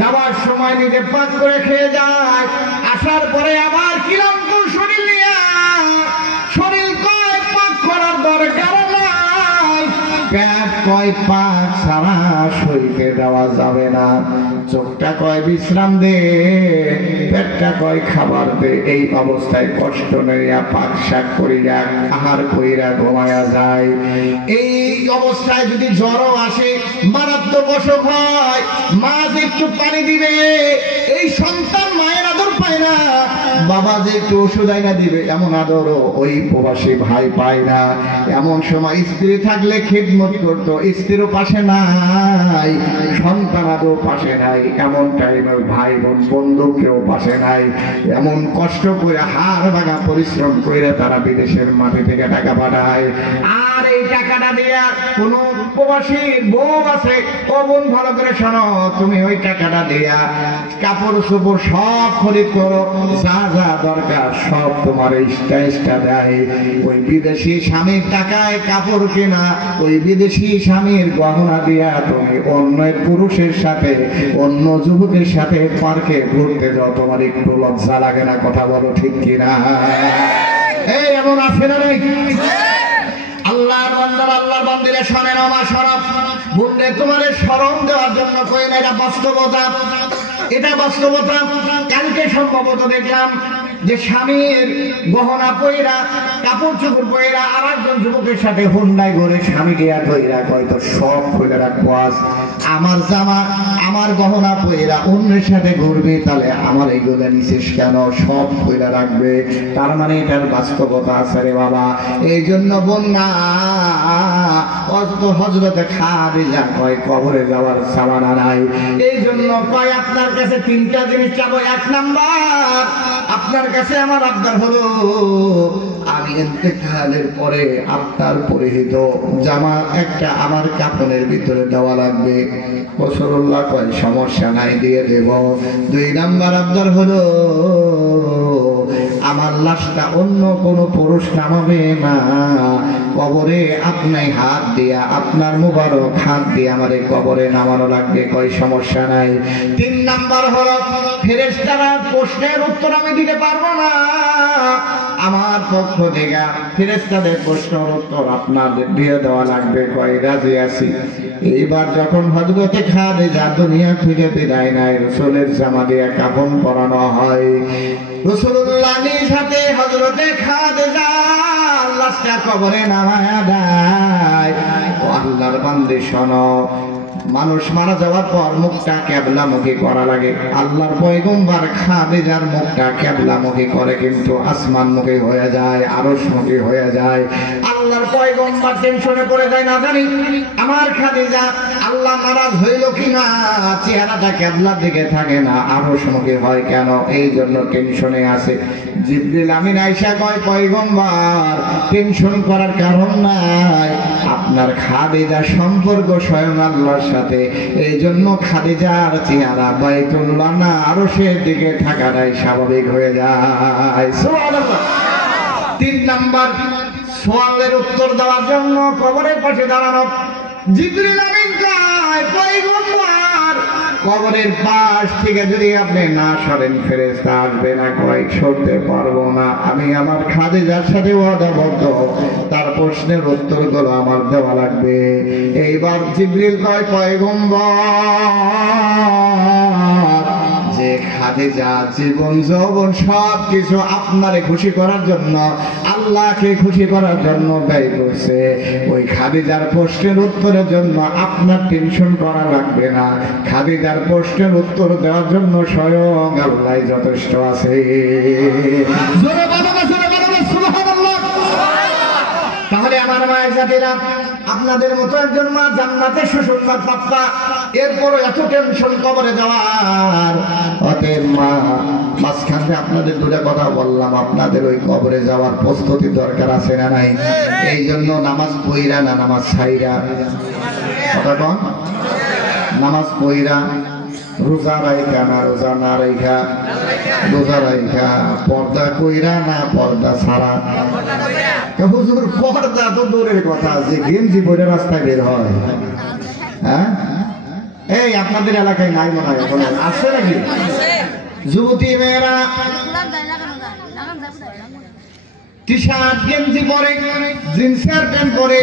যাওয়ার সময় নিজে পাক করে খেয়ে যায়, আসার পরে আবার ক্লান্ত শরীর নিয়ে, শরীর কয় পাক করার দরকার নাই, পেট কয় পাক সারা শরীরে দেওয়া যাবে না, চোখটা কয় বিশ্রাম দে, পেটটা কয় খাবার দে। এই অবস্থায় কষ্ট নেয়া পাক শাক করিয়া আহার কইরা ঘুমায়া যায়। এই অবস্থায় যদি জ্বরও আসে, মারাত্মক অসুখ হয়, মা যে একটু পানি দিবে, এই সন্তান মায়ের আদর পায় না, বাবা যে একটু ওষুধ আইনা দিবে, এমন আদরও ওই প্রবাসী ভাই পায় না। এমন সময় স্ত্রী থাকলে খিদমত করতো, স্ত্রীরও পাশে নাই, সন্তান আদৌ পাশে নাই, এমন টাইমে ভাই বোন বন্ধু কেউ পাশে নাই। এমন কষ্ট করে হাড় ভাঙা পরিশ্রম করে তারা বিদেশের মাটি থেকে টাকা পাঠায়। আর এই টাকাটা দিয়া কোন প্রবাসীর বউ আছে, ও বোন ভালো করে শোনো, তুমি ওই টাকাটা দিয়া কাপড় চোপড় সব খরিদ করো, যা যা দরকার সব তোমার ইষ্টা দেয়। ওই বিদেশি স্বামীর টাকায় কাপড় কেনা, ওই বিদেশি স্বামীর গহনা দিয়া তুমি অন্য পুরুষের সাথে, অন্য যুবকের সাথে পার্কে ঘুরতে যাও, তোমার একটু লজ্জা লাগে না? কথা বলো ঠিক কিনা? এই এমন আছে না নাই? আল্লাহর বান্দারা, আল্লাহর বান্দিরা শোনেন, আমার শরফ বুনরে তোমারে শরম দেওয়ার জন্য কই না, এটা বাস্তবতা, এটা বাস্তবতা। কালকে সম্ভবত দেখলাম যে স্বামীর গহনা পয়রা, কাপড় চোপড় পয়রা আর একজন যুবকের সাথে হুন্ডায় ঘুরে স্বামী গিয়া কইরা হয়তো সব খুলে রাখবো, আজ আমার জামা আমার গহনা পয়রা অন্যের সাথে ঘুরবে, তাহলে আমার এইগুলো নিছিস কেন? সব খুলে রাখবে। তার মানে এটার বাস্তবতা আছে রে বাবা। এই জন্য বন্যা হযরতে খাদিজা কয় কবরে যাওয়ার সামানা নাই। এই জন্য কয় আপনার কাছে তিনটা জিনিস চাবো। এক নাম্বার, আপনার কাছে আমার আবদার হলো আমি ইন্তেকালের পরে আপনার পরিহিত জামা একটা আমার কাফনের ভিতরে দেওয়া লাগবে। রাসূলুল্লাহ কয় সমস্যা নাই, দিয়ে দেব। দুই নাম্বার আবদার হলো আমার লাশটা অন্য কোনো পুরুষ নামাবে না, কবরে আপনি হাত দিয়া, আপনার মুবারক হাত দিয়ে আমার এই কবরে নামানো লাগবে। কয় সমস্যা নাই। তিন নাম্বার হলো ফেরেশতারা প্রশ্নের উত্তর আমি দিতে পারবো না, আমার পক্ষ থেকে ফেরেশতাদের প্রশ্নের উত্তর আপনাদের দিয়ে দেওয়া লাগবে। কয় রাজি আছি। এইবার যখন হযরতে খাদিজা দুনিয়া থেকে বিদায় নেয়, রাসূলের জামা দিয়ে কাফন পরানো হয়। রাসূলুল্লাহ নিজ হাতে হযরতে খাদিজা লাশটা কবরে নামায়া দেয়। ও আল্লাহর বান্দা শোনো, মানুষ মারা যাওয়ার পর মুখটা কিবলামুখী করা লাগে। আল্লাহর পয়গম্বর খাদিজার মুখটা কিবলামুখী করে, কিন্তু আসমানমুখী হয়ে যায়, আরশমুখী হয়ে যায়। আল্লাহর পয়গম্বর টেনশনে পড়ে যায়, না জানি আমার খাদিজা আল্লাহ নারাজ হইল কিনা, চেহারাটা কিবলার দিকে থাকে না, আরশমুখী হয় কেন? এই জন্য টেনশনে আছে। জিবরিল আমিন আয়েশা কয় পয়গম্বর টেনশন করার কারণ নাই, আপনার খাদিজা সম্পর্ক স্বয়ং আল্লাহর সাথে, এই জন্য খাদিজার চেহারা বাইতুল্লাহ না আরশের দিকে থাকাটাই স্বাভাবিক হয়ে যায়। সুবহানাল্লাহ। তিন নাম্বার সওয়ালের উত্তর দেওয়ার জন্য কবরের পাশে দাঁড়ানো। জিবরিল আমিন কয় পয়গম্বর কবরের পাশ থেকে যদি আপনি না সরেন ফেরেশতা আসবে না, কয় সরতে পারবো না। আমি আমার খাদিজার সাথে ওয়াদাবদ্ধ, তার প্রশ্নের উত্তরগুলো আমার দেওয়া লাগবে। এইবার জিবরিল কয় পয়গম্বর, যে খাদিজা জীবন যৌবন সব কিছু আপনারে খুশি করার জন্য, আল্লাহকে খুশি করার জন্য ব্যয় করছে, ওই খাদিজার প্রশ্নের উত্তরের জন্য আপনার টেনশন করা লাগবে না। খাদিজার প্রশ্নের উত্তর দেওয়ার জন্য স্বয়ং আল্লাহ যথেষ্ট আছে। তাহলে আমার মায়ের জাতিরা, আপনাদের মতো একজন মা জান্নাতের সুসংবাদ প্রাপ্তা, এরপরও এত টেনশন কবরে যাওয়ার। অতএব মা, মাঝখানে আপনাদের দুটা কথা বললাম, আপনাদের ওই কবরে যাওয়ার প্রস্তুতি দরকার আছে না নাই? এই জন্য নামাজ পইরা না নামাজ ছাইরা? কথা কন, নামাজ পইরা, রোজা রাইখা না রোজা না রাইখা? রোজা রাইখা। পর্দা কইরা না পর্দা ছাড়া? হুজুর পর্দা তো দূরের কথা, যে গেঞ্জি পরে রাস্তায় বের হয়, হ্যাঁ? এই আপনাদের এলাকায় নাই মনে হয়, এখন আছে নাকি? যুবতী মেয়েরা টি শার্ট গেঞ্জি পরে, জিন্সের প্যান্ট পরে,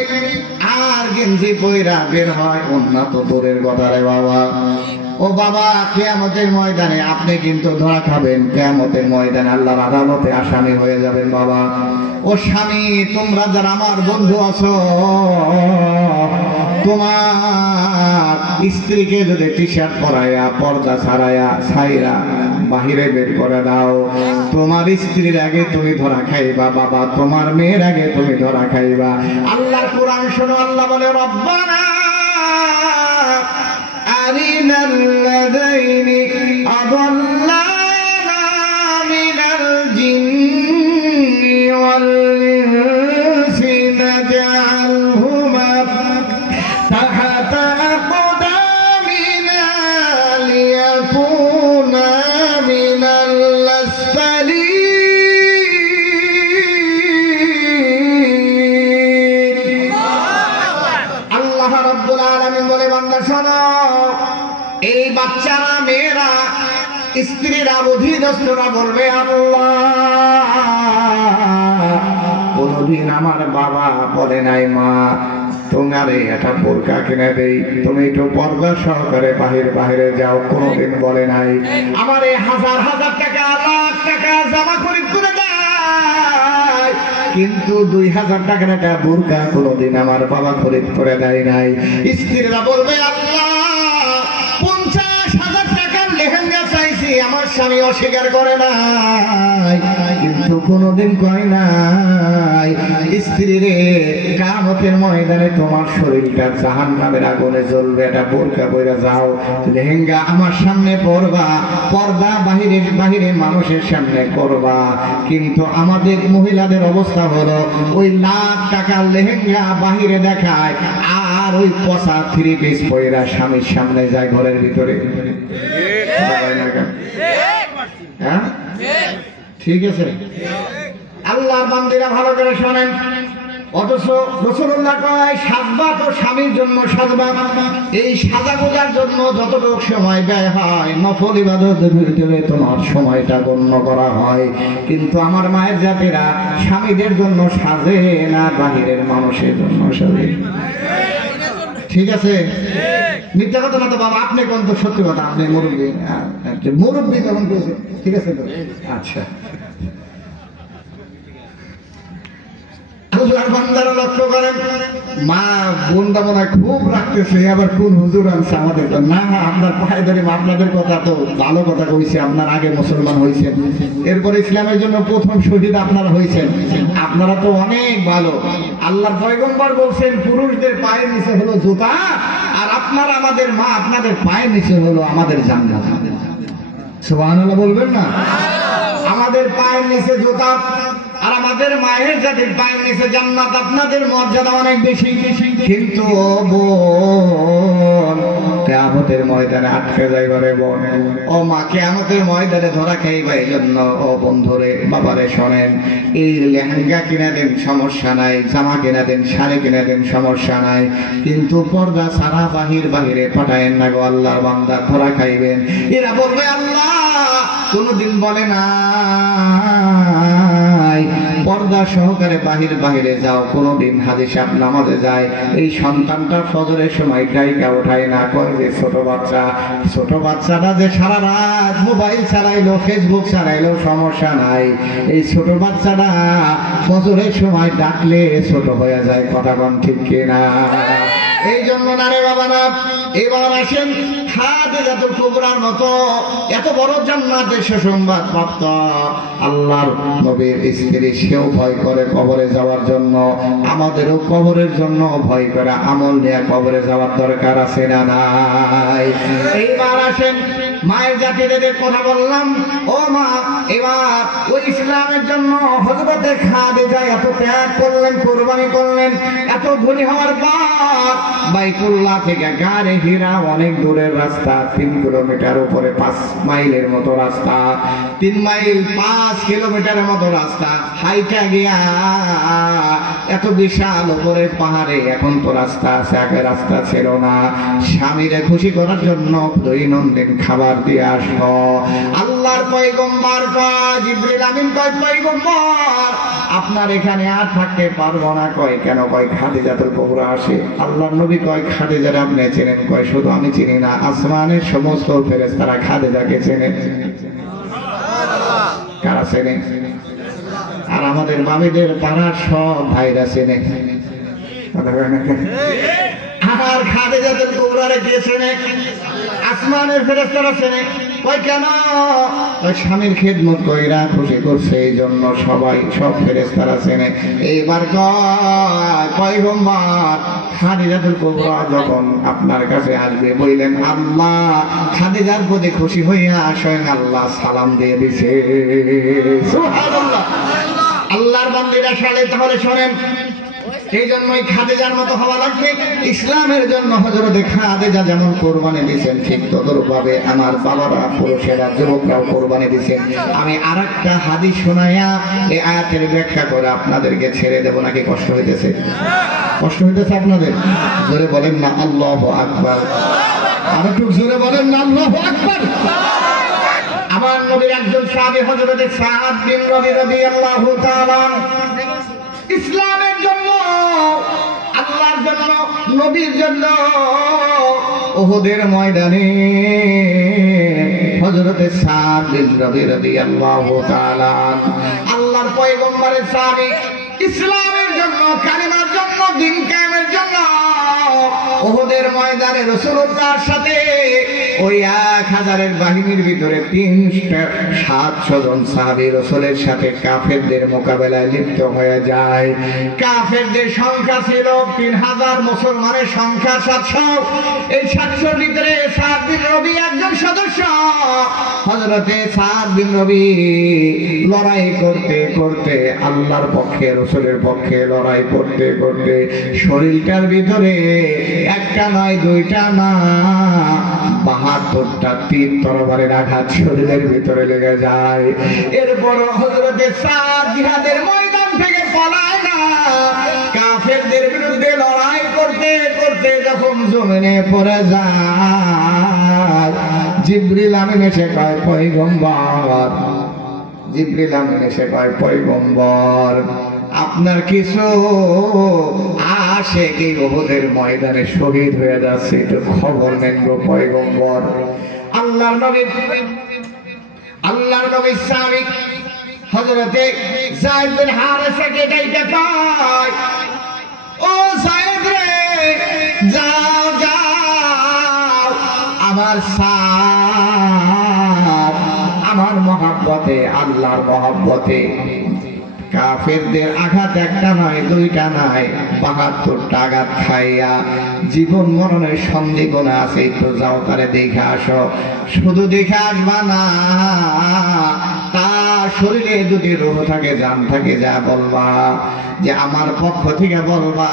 আর গেঞ্জি পইরা বের হয়, অন্য তো দূরের কথা রে বাবা। ও বাবা, কিয়ামতের ময়দানে আপনি কিন্তু ধরা খাবেন। কিয়ামতের ময়দানে আল্লাহর আদালতে আসামি হয়ে যাবেন বাবা। ও স্বামী, তোমরা যারা আমার বন্ধু আছো, তোমার স্ত্রীকে যদি টি শার্ট পরাইয়া পর্দা ছাড়াইয়া ছাইরা বাহিরে বের করে দাও, তোমার স্ত্রীর আগে তুমি ধরা খাইবা বাবা, তোমার মেয়ের আগে তুমি ধরা খাইবা। আল্লাহর কোরআন শোনো, আল্লাহ বলে রব্বানা আরিনাল্লাযাইনি আযাল্লানা মিনাল জিন্নি ওয়াল ইনসি নাজআলহুমা তাহতা আকদামিনা লিয়াকুনা মিনাল আসফালিন। আল্লাহ রাব্বুল আলামিন বলে, বান্দা শোনো, এই বাচ্চারা, মেয়েরা, স্ত্রীরা, অধীনস্থরা বলবে, আল্লাহ, কোনদিন আমার বাবা বলে নাই মা তোমারে একটা বোরকা কিনে দেই, তুমি একটু পর্দা সহকারে বাহিরে যাও, কোনদিন বলে নাই। আমার এই হাজার হাজার টাকা, লাখ টাকা জমা খরিদ করে দেয়, কিন্তু 2000 টাকার একটা বোরকা কোনদিন আমার বাবা খরিদ করে দেয় নাই। স্ত্রীরা বলবে, আল্লাহ, 50,000 টাকার লেহেঙ্গা চাইছি, আমার স্বামী অস্বীকার করে নাই, কিন্তু কোনদিন কয় নাই, স্ত্রী রে, কিয়ামতের ময়দানে তোমার শরীরটা জাহান্নামের আগুনে জ্বলবে, এটা বোরকা পরে যাও, লেহেঙ্গা আমার সামনে পরবা, পর্দা বাহিরে মানুষের সামনে করবা। কিন্তু আমাদের মহিলাদের অবস্থা হলো, ওই লাখ টাকার লেহেঙ্গা বাহিরে দেখায়, আর ওই পচা 3 পিস পয়রা স্বামীর সামনে যায় ঘরের ভিতরে। হ্যাঁ, ঠিক আছে? আল্লাহর বান্দিরা ভালো করে শোনেন। অথচ রাসূলুল্লাহ কয়, সাজবা তো স্বামীর জন্য সাজবা। এই সাজাগোজার জন্য যতটুকু সময় ব্যয় হয়, নফল ইবাদতের ভিতরে তোমার সময়টা গণ্য করা হয়। কিন্তু আমার মায়ের জাতিরা স্বামীদের জন্য সাজে না, বাহিরের মানুষের জন্য সাজে। ঠিক আছে? মিথ্যা কথা না তো বাবা, আপনি কোন তো সত্যি কথা, আপনি মুরব্বী, মুরব্বী তখন বলছে, ঠিক আছে তো? আচ্ছা, বান্দারা লক্ষ্য করেন, মা বোনটা মনে হয় খুব রাখতেছে, আবার কোন হুজুর আনছে আমাদের। না, আপনার পায়ে ধরে আপনাদের কথা তো ভালো কথা কইছে, আপনার আগে মুসলমান হয়েছেন, এরপরে ইসলামের জন্য প্রথম শহীদ আপনারা হয়েছেন, আপনারা তো অনেক ভালো। আল্লাহর পয়গম্বর বলছেন, পুরুষদের পায়ের নিচে হলো জুতা, আর আপনারা, আমাদের মা, আপনাদের পায়ের নিচে হলো আমাদের জান্নাত। সুবহানাল্লাহ বলবেন না? আমাদের পায়ের নিচে জুতা, আর আমাদের মায়ের জাতির পায়ের নিচে জান্নাত। আপনাদের মর্যাদা অনেক বেশি, কিন্তু বোন, কিয়ামতের কিয়ামতের ময়দানে আটকে যাইবা রে বোন। ও মা, কিয়ামতের ময়দানে ধরা খাইবা। এই জন্য ও বন্ধুরে, বাবারে শোনেন, এই লেহেঙ্গা কিনা দেন সমস্যা নাই, জামা কিনা দেন, শাড়ি কিনা দেন সমস্যা নাই, কিন্তু পর্দা সারা বাহিরে পাঠায়েন না গো আল্লাহর বান্দা, ধরা খাইবেন। এরা বলবে আল্লাহ কোনদিন বলে না পর্দা সহকারে বাহিরে যাও, কোনদিন হাজি সাহেব নামাজে যায়, এই সন্তানটা ফজরের সময় গায়িকা ওঠায় না, কয় যে ছোট বাচ্চাটা যে সারা রাত মোবাইল চালাইলো, ফেসবুক চালাইলো সমস্যা নাই, এই ছোট বাচ্চাটা ফজরের সময় ডাকলে ছোট হয়ে যায়। কথা কোন ঠিক কিনা? এই জন্য না রে বাবা না। এবার আসেন খাদিজাতুল কুবরার মতো এত বড় জান্নাতের সুসংবাদ প্রাপ্ত আল্লাহর নবীর স্ত্রী, সেও ভয় করে কবরে যাওয়ার জন্য। আমাদেরও কবরের জন্য ভয় করে আমল নিয়ে কবরে যাওয়ার দরকার আছে না নাই? এইবার আসেন মায়ের জাতিদের কথা বললাম। ও মা, এবার ওই ইসলামের জন্য হযরতে খাদিজা এত ত্যাগ করলেন, কুরবানি করলেন। এত ধনী হওয়ার পর বাইতুল্লাহ থেকে গারে হীরা অনেক দূরের রাস্তা, 3 কিলোমিটার উপরে 5 মাইলের মতো রাস্তা, 3 মাইল 5 কিলোমিটারের মতো রাস্তা হাইটা গিয়া এত বিশাল উপরে পাহাড়ে। এখন তো রাস্তা আছে, আগে রাস্তা ছিল না। স্বামীরে খুশি করার জন্য দৈনন্দিন খাবার দিয়ে আসো। আল্লাহর পয়গম্বর কয়, জিবরিল আমিন কয়, পয়গম্বর আপনার এখানে আর থাকতে পারবো না। কয় কেন? কয় খাদিজাতুল কুবরা আসে। আল্লাহর নবী কয় খাদিজার আপনি চেনেন? কয় শুধু আমি চিনি না, আসমানের সমস্ত ফেরেশতারা খাদিজাকে চেনে। কারা চেনে? আর আমাদের মামিদের পাড়ার সব ভাইরা চেনে। আমার খাদিজাতুল কুবরারে কে চেনে? আসমানের ফেরেশতারা চেনে। কয় কেন? ওই স্বামীর খেদমত কইরা খুশি করছে, এই জন্য সবাই সব ফেরেশতারা চেনে। এইবার কয় পয়গম্বর খাদিজাতুল কুবরা যখন আপনার কাছে আসবে বললেন আল্লাহ খাদিজার প্রতি খুশি হইয়া স্বয়ং আল্লাহ সালাম দিয়ে দিছে। সুবহানাল্লাহ। আল্লাহর বান্দারা সালে তাহলে শোনেন, এই জন্যই খাদিজার মতো হওয়া লাগবে। ইসলামের জন্য হযরতে খাদিজা যেমন কোরবানি দিয়েছেন, ঠিক তদরূপভাবে আমার বাবারা, পুরুষেরা, যুবকরাও কোরবানি দিয়েছেন। আমি আরেকটা হাদিস শোনাইয়া এই আয়াতের ব্যাখ্যা করে আপনাদেরকে ছেড়ে দেব। নাকি কষ্ট হইতেছে? কষ্ট হইতেছে আপনাদের? জোরে বলেন না আল্লাহু আকবার। আর একটু জোরে বলেন না আল্লাহু আকবার। আমার নবীর একজন সাহাবী হযরতে সাদ বিন রবি রাদিয়াল্লাহু তাআলা ইসলামের জন্য, আল্লাহর জন্য, নবীর জন্য উহুদের ময়দানে হযরতে সাদ বিন রবি রাদিয়াল্লাহু তাআলা আল্লাহর পয়গম্বরের সাহাবী, ইসলামের জন্য, কালিমার জন্য, দ্বীন কায়েমের জন্য উহুদের ময়দানে রাসূলুল্লাহর সাথে ওই 1000-এর বাহিনীর ভিতরে 700 জন সাহাবী রাসূলের সাথে কাফেরদের মোকাবেলায় লিপ্ত হয়ে যায়। কাফেরদের সংখ্যা ছিল 3000, মুসলমানের সংখ্যা 700। এই 700-র ভিতরে সাদ বিন রবি একজন সদস্য। হযরতে সাদ বিন রবি লড়াই করতে করতে আল্লাহর পক্ষে, রাসূলের পক্ষে লড়াই করতে করতে শরীরটার ভিতরে একটা নয়, দুইটা না, 72টা তীর তরবারের আঘাত শরীরের ভিতরে লেগে যায়। এরপর হযরতে সাদ জিহাদের ময়দান থেকে পলায় না, কাফেরদের বিরুদ্ধে লড়াই করতে করতে যখন জমিনে পড়ে যায়, জিবরিল আমিন এসে কয় পয়গম্বর, জিবরিল আমিন এসে কয় পয়গম্বর আপনার কিছু আশেক এই উহুদের ময়দানে শহীদ হয়ে যাচ্ছে, একটু খবর নেন গো পয়গম্বর। আল্লাহর নবী সাহাবী হযরতে যায়েদ বিন হারেসাকে ডাইকা কয়, ও যায়েদ রে, যাও যাও, আমার সাদ আমার মহব্বতে, আল্লাহর মহব্বতে কাফেরদের আঘাত একটা নয়, দুইটা নয়, 72টা আঘাত খাইয়া জীবন মরণের সন্দিগ্ধ আছে, তো যাও তারে দেখে আসো। শুধু দেখে আসবা না, তার শরীরে যদি রূহ থাকে, জান থাকে, যা বলবা যে আমার পক্ষ থেকে বলবা,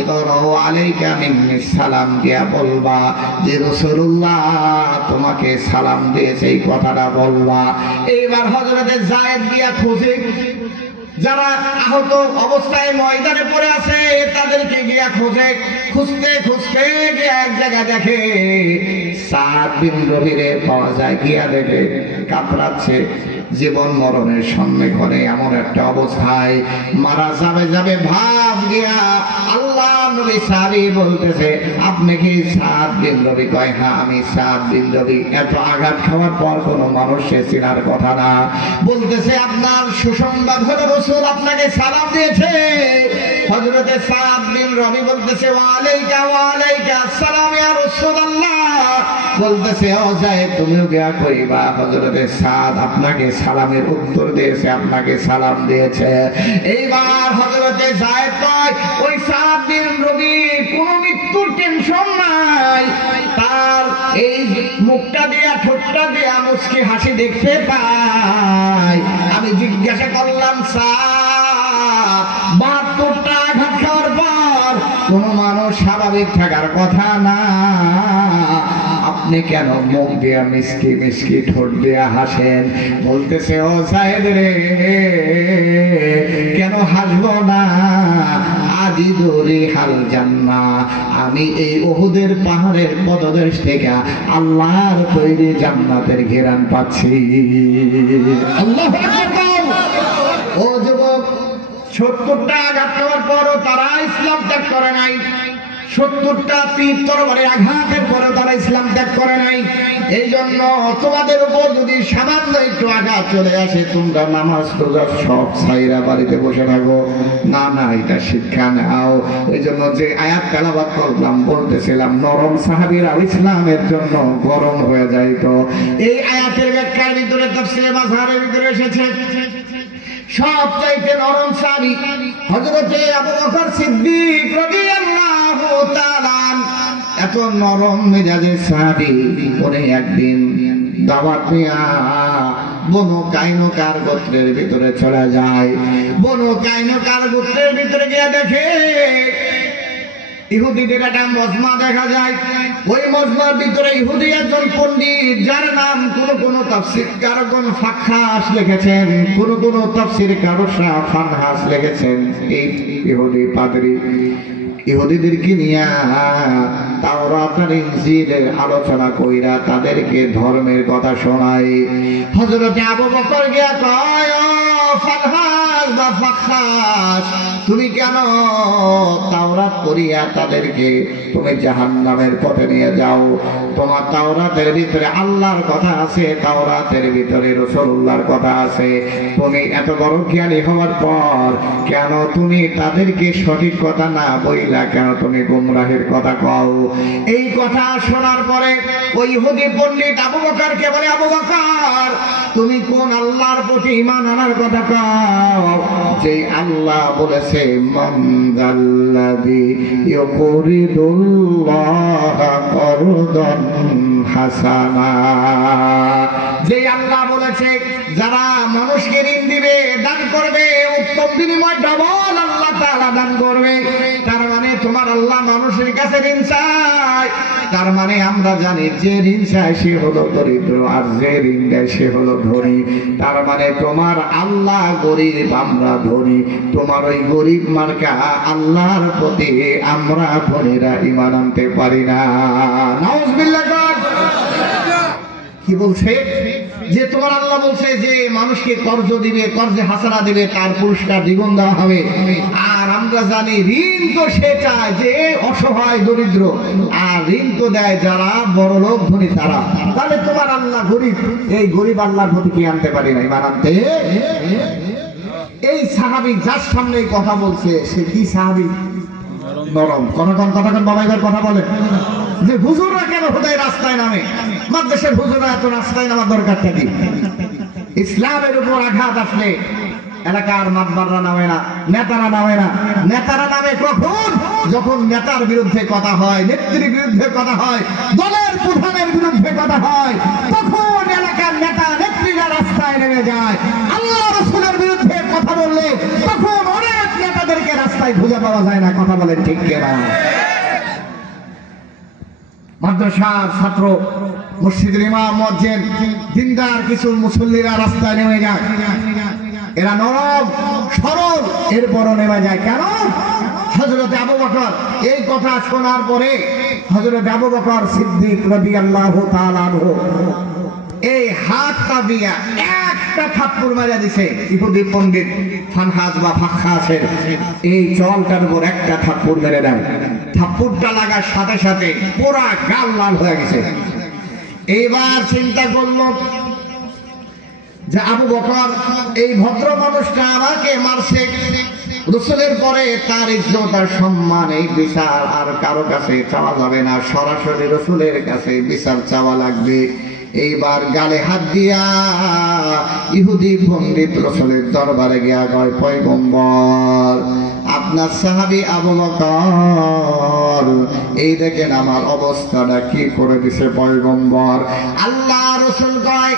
ইকরাউ আলাইকা মিন্নি সালাম দিয়া বলবা যে রাসূলুল্লাহ তোমাকে সালাম দিয়েছে, এই কথাটা বলবা। এইবার হযরতে যায়েদ গিয়া খুঁজে যারা আহত অবস্থায় ময়দানে পড়ে আছে তাদেরকে গিয়া খুঁজে, খুঁজতে খুঁজতে গিয়া এক জায়গায় দেখে সাদ বিন রবিরে পাওয়া যায়। গিয়া দেখে কাতরাচ্ছে, জীবন মরণের সম্মুখে এমন একটা অবস্থায়, মারা যাবে যাবে ভাব গিয়া আল্লাহ নবী সারি বলতেছে আপনি কি সাদ বিন রবি? কয় হ্যাঁ আমি সাদ বিন রবি। এত আঘাত খাওয়ার পর কোনো মানুষের চিনার কথা না। বলতেছে আপনার সুসংবাদ হলো রাসূল আপনাকে সালাম দিয়েছে। হযরতে সাদ বিন রবি বলতেছে ওয়ালাইকা ওয়ালাইকা আসসালাম ইয়া রাসূলুল্লাহ। বলতেছে ও যায়েদ তুমিও গিয়া কইবা হযরতে সাদ আপনাকে সালামের উত্তর দিয়েছে, আপনাকে সালাম দিয়েছে। এইবার হযরতে যায়েদ কয় ওই সাদ বিন রবি কোন মৃত্যুর টেনশন নাই, তার এই মুখটা দিয়া ঠোঁটটা দিয়া মুচকি হাসি দেখতে পাই। আমি জিজ্ঞাসা করলাম সাদ 72টা আঘাত খাওয়ার পর কোন মানুষ স্বাভাবিক থাকার কথা না, আপনি কেন মুখ দিয়া মিষ্টি মিষ্টি ঠোঁট দিয়া হাসেন? বলতেছে ও যায়েদ রে কেন হাসবো না, আজি দরি হাল জান্নাহ, আমি এই উহুদের পাহাড়ের পদদেশ থেকে আল্লাহর তৈরি জান্নাতের ঘেরান পাচ্ছি। আল্লাহু আকবার। ও যুবক, 70টা আঘাত পাওয়ার পরও তারা ইসলাম ত্যাগ করে নাই। 70টা তীর তরবারির আঘাতের পরে তারা ইসলাম ত্যাগ করে নাই। এই জন্য তোমাদের উপর যদি সামান্য একটু আঘাত চলে আসে তোমরা নামাজ রোজা সব ছাইরা বাড়িতে বসে থাকো না, না এটা শিক্ষা নাও। এই জন্য যে আয়াত তেলাওয়াত করলাম বলতেছিলাম নরম সাহাবীরা ইসলামের জন্য গরম হয়ে যাইতো। এই আয়াতের ব্যাখ্যার ভিতরে তাফসীরে মাযহারের ভিতরে এসেছে সবচাইতে নরম সাহাবী হযরতে আবু বকর সিদ্দিক রাদিয়াল্লাহু তাআলা। এত নরম মেজাজের সাহাবী, উনি একদিন দাওয়াত নিয়া বনু কাইনুকার গোত্রের ভিতরে চলে যায়। বনু কাইনুকার গোত্রের ভিতরে গিয়ে দেখে ইহুদিদের একটা মজমা দেখা যায়। ওই মজমার ভিতরে ইহুদি একজন পণ্ডিত যার নাম কোন তাফসীরকার ফাকহাস লিখেছেন, কোন তাফসীরকার ফানহাস লিখেছেন। এই ইহুদি পাদ্রী ইহুদিদেরকে নিয়ে তাওরাত আর ইনজিলের আলোচনা কইরা তাদেরকে ধর্মের কথা শোনায়। হযরতে আবু বকর গিয়া কয় ও ফানহাস বা ফাকহাস তুমি কেন তাওরাত পড়িয়া তাদেরকে তুমি জাহান্নামের পথে নিয়ে যাও? তোমার তাওরাতের ভিতরে আল্লাহর কথা আছে, তাওরাতের ভিতরে রাসূলুল্লাহর কথা আছে। তুমি এত বড় জ্ঞানী হওয়ার পর কেন তুমি তাদেরকে সঠিক কথা না বইলা কেন তুমি গুমরাহের কথা কও? এই কথা শোনার পরে ওই ইহুদি পণ্ডিত আবু বকরকে বলে আবু বকর তুমি কোন আল্লাহর প্রতি ঈমান আনার কথা কও যে আল্লাহ বলেছে মান যাল্লাযী ইউকরিদুল্লাহা করদান হাসানা, যে আল্লাহ বলেছে যারা মানুষকে ঋণ দিবে দান করবে উত্তম বিনিময় ডবল আল্লাহ তাআলা দান করবে। তার মানে তোমার আল্লাহ মানুষের কাছে ঋণ চায়, তার মানে আমরা জানি যে ঋণ চায় সে হলো দরিদ্র আর যে ঋণ দেয় সে হলো ধনী। তার মানে তোমার আল্লাহ গরিব আমরা ধনী, তোমার ওই গরিব মার্কা আল্লাহর প্রতি আমরা ধনীরা ঈমান আনতে পারি না। নাউজুবিল্লাহ। কি বলছে যে তোমার আল্লাহ বলছে যে মানুষকে কর্জ দিবে, কর্জে হাসানা দিবে, তার পুরস্কার দ্বিগুণ দেওয়া হবে। আর আমরা জানি ঋণ তো সে চায় যে অসহায় দরিদ্র, আর ঋণ তো দেয় যারা বড় লোক ধনী তারা। তাহলে তোমার আল্লাহ গরিব, এই গরিব আল্লাহর প্রতি কি আনতে পারি না ঈমান আনতে? এই সাহাবী যার সামনে কথা বলছে সে কি সাহাবী? নরম। কতক্ষণ বাবাইবার কথা বলে যে হুজুররা কেন খোদাই রাস্তায় নামে, মাদ্রাসার হুজুররা এত রাস্তায় নামার দরকারটা কি? ইসলামের উপর আঘাত আসলে এলাকার মাতবাররা নামে না, নেতারা নামে না। নেতারা নামে কখন? যখন নেতার বিরুদ্ধে কথা হয়, নেত্রীর বিরুদ্ধে কথা হয়, দলের প্রধানের বিরুদ্ধে কথা হয়, তখন এলাকার নেতা নেত্রীরা রাস্তায় নেমে যায়। আল্লাহ রাসূলের বিরুদ্ধে কথা বললে তখন অনেক নেতাদেরকে রাস্তায় খুঁজে পাওয়া যায় না। কথা বলেন ঠিক কিনা? মাদ্রাসার ছাত্র, মসজিদের ইমাম, মুয়াজ্জিন, দিনদার কিছু মুসল্লিরা রাস্তায় নেমে যায়। এরা নরম সরল, এরপরও নেমে যায় কেন? হযরত আবু বকর এই কথা শোনার পরে হযরত আবু বকর সিদ্দিক রাদিয়াল্লাহু তাআলা আনহু এই হাতটা দিয়া একটা থাপ্পড় মারা দিছে। ইহুদি পণ্ডিত ফানহাস বা ফাখাসের এই চলটার উপর একটা থাপ্পড় মেরে দেয়। থাপ্পড়টা লাগার সাথে সাথে পুরা গাল লাল হয়ে গেছে। এবার চিন্তা করলো যে আবু বকর এই ভদ্র মানুষটা আমাকে মারছে, রাসূলের পরে তার ইজ্জত আর সম্মান এই বিচার আর কারো কাছে চাওয়া যাবে না, সরাসরি রাসূলের কাছে বিচার চাওয়া লাগবে। এইবার গালে হাত দিয়া ইহুদি পণ্ডিত রাসূলের দরবারে গিয়া কয়, পয়গম্বর, আপনার সাহাবী আবু বকর এই দেখেন আমার অবস্থাটা কি করে দিছে পয়গম্বর। আল্লাহ রাসূল কয়,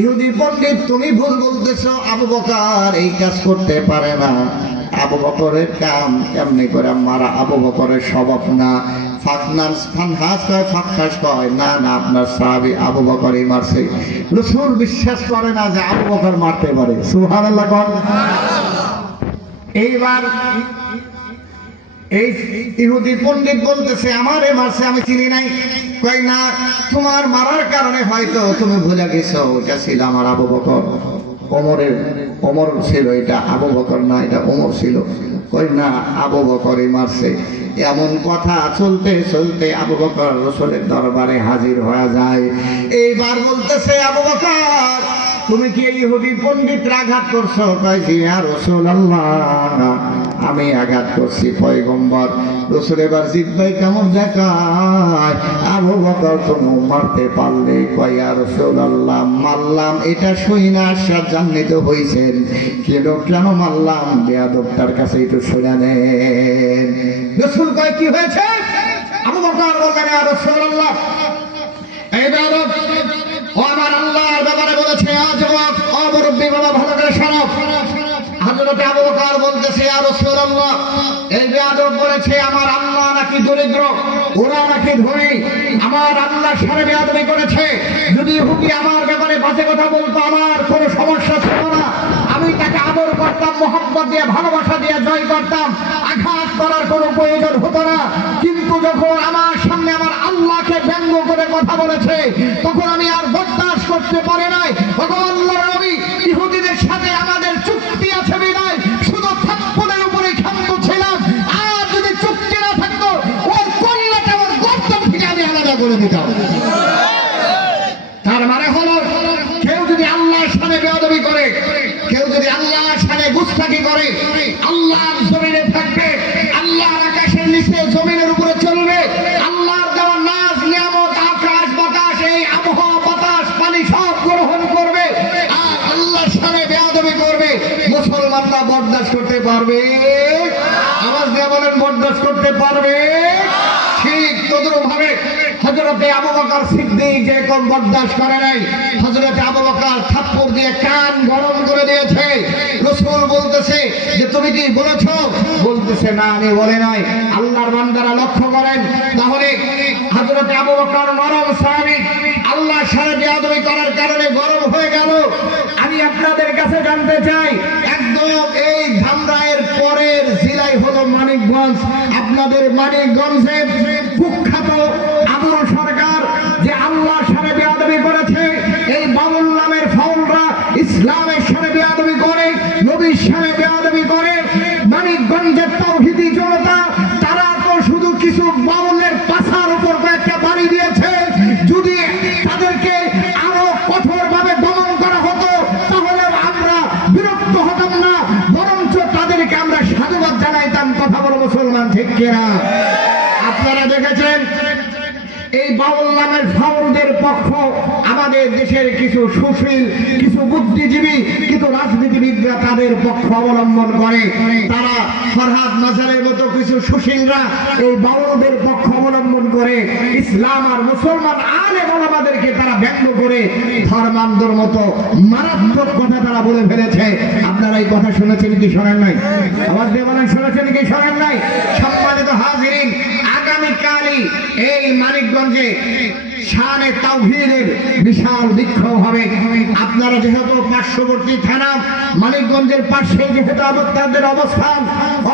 ইহুদি পণ্ডিত তুমি ভুল বলতেছো, আবু বকর এই কাজ করতে পারে না। আবু বকরের কাম এমনি করে মারা আবু বকরের স্বভাব না। ফাখাস কয়, না না, আপনার সাহাবী আবু বকরই মারছে। রাসূল বিশ্বাস করে না যে আবু বকর মারতে পারে। সুবহানাল্লাহ কোন। এইবার এই ইহুদি পণ্ডিত বলতেছে, আমারে মারছে, আমি চিনি নাই। কই না, তোমার মারার কারণে হয়তো তুমি ভুলে গেছো, ওটা ছিল আমার আবু বকর। ওমর ছিল, এটা আবু বকর না, এটা ওমর ছিল। কই না, আবু বকরই মারছে। এমন কথা চলতে চলতে আবু বকর রাসূলের দরবারে হাজির হয়ে যায়। এইবার বলতেছে, আবু বকর তুমি কি ইহুদি পণ্ডিত আঘাত করছো? কয়, জি ইয়া রাসূলুল্লাহ, আমি আঘাত করছি পয়গম্বর। রাসূল এবার জিহ্বায় কামড় দেখায়, আবু বকর তুমি মারতে পারলে? কয়, ইয়া রাসূলুল্লাহ, মারলাম এটা শুইনা আশ্বাস জান্নাত হইছেন, কিন্তু কেন মারলাম বেয়াদবটার কাছে একটু শুনে নেন। রাসূল কয়, কি হয়েছে? আবু বকর বললেন, ইয়া রাসূলুল্লাহ, এই বেয়াদব ও আমার আল্লাহর ব্যাপারে বলেছে আজবক, অমুরব্বী বাবা, ভালো করে শোনো। হযরত আবু বকর বলতেছে, ইয়া রাসূলুল্লাহ, এই বেয়াদব বলেছে আমার আল্লাহ নাকি দরিদ্র, ওরা নাকি ধনী, আমার আল্লাহর সাথে বেয়াদবি করেছে। যদি ইহুদি আমার ব্যাপারে বাজে কথা বলতো আমার কোনো সমস্যা ছিল না, আমি তাকে আদর করতাম, মোহাব্বত দিয়ে ভালোবাসা দিয়ে জয় করতাম, আঘাত করার কোনো প্রয়োজন হতো না। কিন্তু যখন আমার সামনে আমার আল্লাহকে ব্যঙ্গ করে কথা বলেছে, তখন আমি আর বরদাস্ত করতে পারি নাই। আল্লাহর নবী, ইহুদিদের সাথে আমাদের চুক্তি আছে বিদায় শুধু থাপ্পড়ের উপরে ক্ষান্ত ছিলাম, আর যদি চুক্তি না থাকতো ওর কল্যাণটা আমার গর্দন থেকে আমি আলাদা করে দিতাম। তার মানে হলো, কেউ যদি আল্লাহর সামনে বেয়াদবি করে, কেউ যদি আল্লাহর সামনে গুস্তাখি করে, আল্লাহর জমিনে থাকবে, আল্লাহর আকাশের নিচে জমিনের উপরে চলবে, আল্লাহর দেওয়া নাজ নিয়ামত আকাশ বাতাস এই আবহাওয়া বাতাস পানি সব গ্রহণ করবে, আর আল্লাহর সামনে বেয়াদবি করবে, মুসলমানরা বরদাস্ত করতে পারবে? আওয়াজ দিয়ে বলেন, বরদাস্ত করতে পারবে? ঠিক তদ্রুপভাবে হযরতে আবু বকর সিদ্দিক যেরকম বরদাস্ত করে নাই, হযরতে আবু বকর থাপ্পড় দিয়ে কান গরম করে দিয়েছে। রাসূল বলতেছে যে তুমি কি বলেছো? বলতেছে, না আমি বলে নাই। আল্লাহর বান্দারা লক্ষ্য করেন, তাহলে হযরতে আবু বকর নরম সাহাবী, আল্লাহর সাথে বেয়াদবি করার কারণে গরম হয়ে গেল। আমি আপনাদের কাছে জানতে চাই, একদম এই ধামরাইয়ের পরের জেলায় হলো মানিকগঞ্জ। আপনাদের মানিকগঞ্জে কুখ্যাত আবুল সরকার যে আল্লাহর সাথে বেয়াদবি করেছে, এই বাউল নামের ফাউলরা ইসলামের সাথে বেয়াদবি করে, নবীর সাথে বেয়াদবি করে। মানিকগঞ্জের তাওহীদি জনতা তারা তো শুধু কিছু বাউলের পাছার উপর কয়েকটা বাড়ি দিয়েছে। যদি তাদেরকে আরো কঠোরভাবে দমন করা হতো তাহলে আমরা বিরক্ত হতাম না, বরঞ্চ তাদেরকে আমরা সাধুবাদ জানাইতাম। কথা বলো মুসলমান, ঠিক কিনা? আপনারা দেখেছেন এই বাউল নামের ফাউলদের পক্ষ আমাদের দেশের কিছু সুশীল, কিছু বুদ্ধিজীবী, কিছু রাজনীতিবিদরা তাদের পক্ষ অবলম্বন করে। তারা ফরহাদ মাজারের মতো কিছু সুশীলরা এই বাউলদের পক্ষ অবলম্বন করে ইসলাম আর মুসলমান আলেম ওলামাদেরকে তারা ব্যঙ্গ করে ধর্মান্ধর মতো মারাত্মক কথা তারা বলে ফেলেছে। আপনারা এই কথা শুনেছেন কি শোনেন নাই? আওয়াজ দিয়ে বলেন, শুনেছেন কি শোনেন নাই? সম্মানিত হাজিরিন, আগামীকালই এই মানিকগঞ্জে শানে তাওহীদের বিশাল বিক্ষোভ হবে। আপনারা যেহেতু পার্শ্ববর্তী থানা মানিকগঞ্জের পাশে যেহেতু আপনাদের অবস্থান,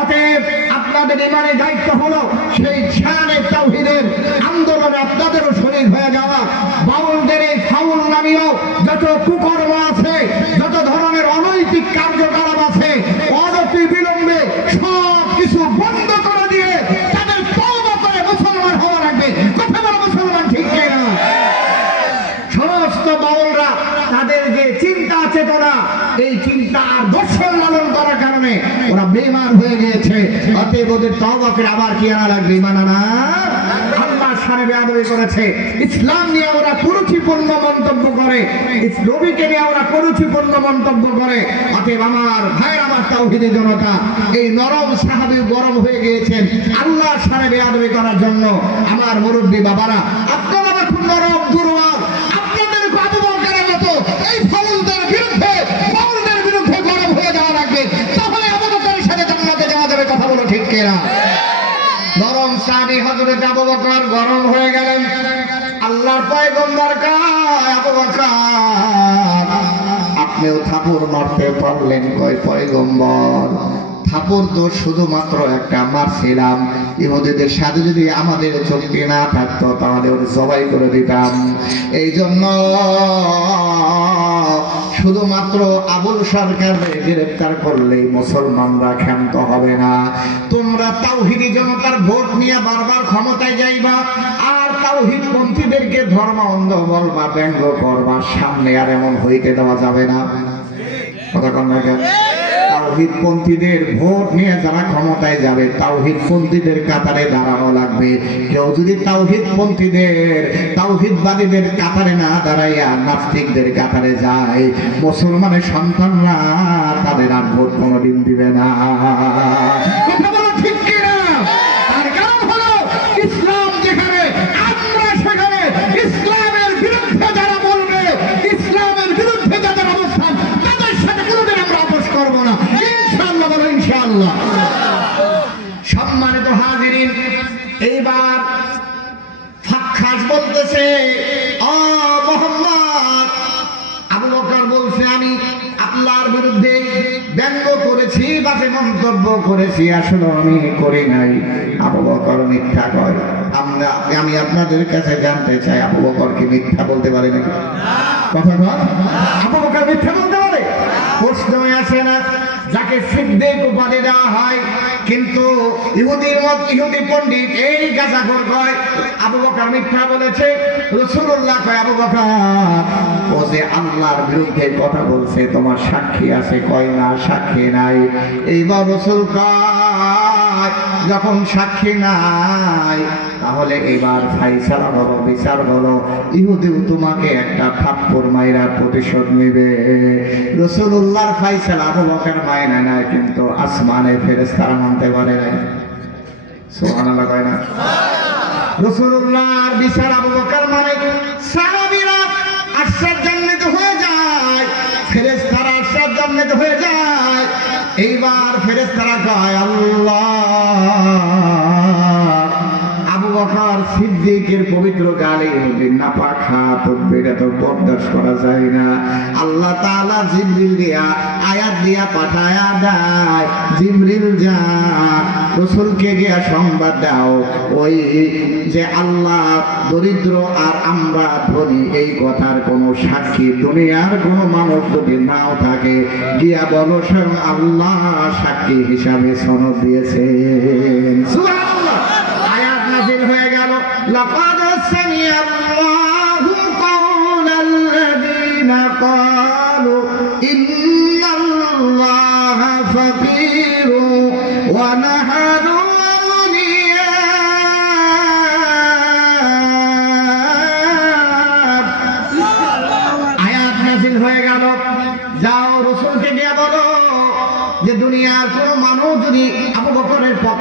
অতএব আপনাদের ইমানের দায়িত্ব হলো সেই শানে তাওহীদের আন্দোলনে আপনাদেরও শরীক হয়ে যাওয়া। বাউলদের এই ফাউল নামীয় যত কুকর্ম আছে, যত ধরনের অনৈতিক কার্যকলাপ আছে, অনতি বিলম্বে সব কিছু বন্ধ করে দিয়ে তাদের তওবা করে মুসলমান হওয়া লাগবে। কথা বলো মুসলমান, ঠিক কিনা? সমস্ত বাউলরা তাদের যে চিন্তা চেতনা, এই চিন্তা আর দর্শন লালন করার কারণে ওরা বেঈমান হয়ে গিয়েছে। অতএব ওদের তওবা করে আবার কি আনা লাগবে? ঈমান আনা। আল্লাহর সানে বেয়াদবি করেছে, ইসলাম নিয়ে ওরা কুরুচিপূর্ণ মন্তব্য করে, নবীকে নিয়ে ওরা কুরুচিপূর্ণ মন্তব্য করে। অতএব আমার ভাইয়ের, আমার তাওহীদি জনতা, এই নরম সাহাবী গরম হয়ে গিয়েছেন আল্লাহর সানে বেয়াদবি করার জন্য। আমার মুরব্বী বাবারা, আপনারা খুব নরম দুর্বল, আপনাদের আবু বকরের মতো এই ফাউলদের বিরুদ্ধে, বাউলদের বিরুদ্ধে গরম হয়ে যাওয়া লাগবে। তাহলে আবু বকরের সাথে জান্নাতে যাওয়া যাবে। কথা বলো, ঠিক কিনা? নরম সাহাবী হযরত আবু বকর গরম হয়ে গেলেন। আল্লাহর পয়গম্বর কয়, আবু বকর আপনিও থাপড় মারতে পারলেন? কয় পয়গম্বর, থাপড় তো শুধুমাত্র একটা মারছিলাম, ইহুদিদের সাথে যদি আমাদের চুক্তি না থাকতো তাহলে ওর জবাই করে দিতাম। এই জন্য শুধুমাত্র আবুল সরকারকে গ্রেফতার করলেই মুসলমানরা ক্ষান্ত হবে না। তোমরা তাওহীদি জনতার ভোট নিয়ে বারবার ক্ষমতায় যাইবা আর তাওহীদ পন্থীদেরকে ধর্ম অন্ধ বলবা, ব্যঙ্গ করবা, সামনে আর এমন হইতে দেওয়া যাবে না। কথা কন না কেন? তাওহীদ পন্থীদের ভোট নিয়ে যারা ক্ষমতায় যাবে, তাওহীদ পন্থীদের কাতারে দাঁড়ানো লাগবে। কেউ যদি তাওহীদ পন্থীদের, তাওহীদবাদীদের কাতারে না দাঁড়াইয়া নাস্তিকদের কাতারে যায়, মুসলমানের সন্তানরা তাদের আর ভোট কোনোদিন দিবে না। কথা বলো, ঠিক কিনা? তার কারণ হলো ইসলাম যেখানে, আমরা সেখানে। ইসলামের বিরুদ্ধে যারা বলবে, ইসলামের বিরুদ্ধে যাদের অবস্থান, তাদের সাথে কোনোদিন আমরা আপোষ করব না, ইনশাআল্লাহ। বলো ইনশাআল্লাহ। সম্মানিত হাজিরিন, এইবার ফাক্কাস বলতেছে, ও মুহাম্মদ, আবু বকর বলছে আমি আল্লাহর বিরুদ্ধে ব্যঙ্গ করেছি, বাজে মন্তব্য করেছি, আসলে আমি করি নাই। আবু বকর মিথ্যা কয়। আমি আপনাদের কাছে জানতে চাই, আবু বকর কি মিথ্যা বলতে পারে নাকি? কথা বল, আবু বকর মিথ্যা বলতে পারে? প্রশ্ন আসে না? যাকে সিদ্দিক উপাধি দেওয়া হয়, কিন্তু ইহুদি পণ্ডিত এই গাজাখোর কয় আবু বকর মিথ্যা বলেছে। রাসূলুল্লাহ কয়, আবু বকর ও যে আল্লাহর বিরুদ্ধে কথা বলছে, তোমার সাক্ষী আছে? কয় না, সাক্ষী নাই। এইবার রাসূল কয়, যখন সাক্ষী নাই তাহলে এবার ফাইসালা হলো, বিচার হলো। ইহুদিও তোমাকে একটা থাপ্পড় মাইরা প্রতিশোধ নেবে। রাসূলুল্লাহর ফাইসালা আবু বকর মাইনা নাই, কিন্তু আসমানের ফেরেশতারা মানতে পারে নাই। সুবহানাল্লাহ কয় না? রাসূলুল্লাহর বিচার আবু বকর মানে, সাহাবীরা আশ্চর্যান্বিত হয়ে যায়, ফেরেশতারা আশ্চর্যান্বিত হয়ে যায়। এইবার ফেরেশতারা কয়, আল্লাহ, আবু বকর সিদ্দিকের পবিত্র গালে যদি নাপাক হাত উঠবে, এটা তো বরদাস্ত করা যায় না। আল্লাহ তাআলা জিবরিল দিয়া আয়াত দিয়া পাঠায়া দেয়, জিবরিল যা রাসূলকে গিয়া সংবাদ দাও, ওই যে আল্লাহ দরিদ্র আর আমরা ধনী, এই কথার কোনো সাক্ষী দুনিয়ার কোনো মানুষ যদি নাও থাকে, গিয়া বলো স্বয়ং আল্লাহ সাক্ষী হিসাবে সনদ দিয়েছেন। সুবহানাল্লাহ। আয়াত নাযিল হয়ে গেল, লাকাদ সামিআল্লাহু কাওলাল্লাযীনা ক্বালু ইন্নাল্লাহা ফাকীরু ওয়া নাহনু আউলিয়া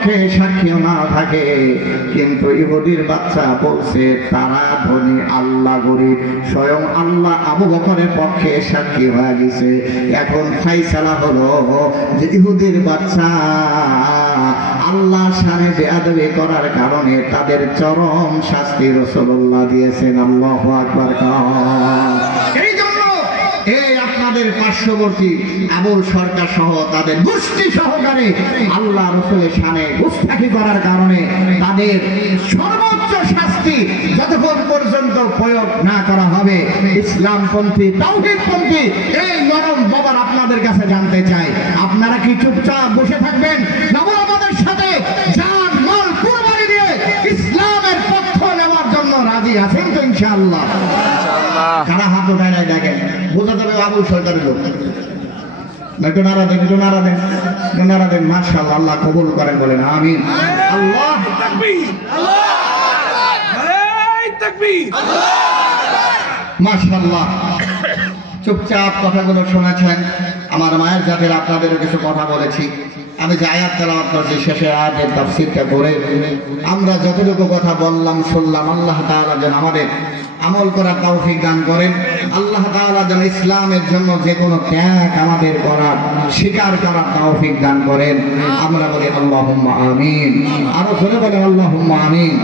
পক্ষে সাক্ষীও না থাকে, কিন্তু ইহুদির বাচ্চা বলছে তারা ধনী আল্লাহ গরিব, স্বয়ং আল্লাহ আবু বকরের পক্ষে সাক্ষী হয়ে গেছে। এখন ফাইসালা হলো যে ইহুদির বাচ্চা আল্লাহর সামনে বেয়াদবি করার কারণে তাদের চরম শাস্তি রাসূলুল্লাহ দিয়েছেন। আল্লাহু আকবার। এই জন্য এই আপনাদের পার্শ্ববর্তী আবুল সরকার সহ তাদের গোষ্ঠী সহকারে আল্লাহ রাসূলের সামনে গুস্তাখি করার কারণে তাদের সর্বোচ্চ শাস্তি যতক্ষণ পর্যন্ত প্রয়োগ না করা হবে, ইসলামপন্থী তাওহীদপন্থী এই নরম বাবার আপনাদের কাছে জানতে চাই, আপনারা কি চুপচাপ বসে থাকবেন? নবী আমাদের সাথে জান মাল কুরবানি দিয়ে ইসলামের পক্ষ নেওয়ার জন্য রাজি আছেন তো ইনশাআল্লাহ? কারা হাত উঠায় নাই দেখেন, বোঝা যাবে আবুল সরকারের লোক। একটু নারা দেন, একটু নারা দেন, একটু নারা দেন। মাশাআল্লাহ, আল্লাহ কবুল করেন বলেন আমিন। আল্লাহ মাশাআল্লাহ। চুপচাপ কথাগুলো শোনাচ্ছেন। আমার মায়ের জাতির আপনাদেরও কিছু কথা বলেছি। আমি যে আয়াত তেলাওয়াত করছি শেষে আয়াতের তাফসীরটা করে আমরা যতটুকু কথা বললাম শুনলাম, আল্লাহ তাআলা যেন আমাদের আমল করার তৌফিক দান করেন। আল্লাহ তাআলা যেন ইসলামের জন্য যে কোনো ত্যাগ আমাদের করার স্বীকার করার তৌফিক দান করেন। আমরা বলি আল্লাহুম্মা আমিন। আরো জোরে বলেন আল্লাহুম্মা আমিন।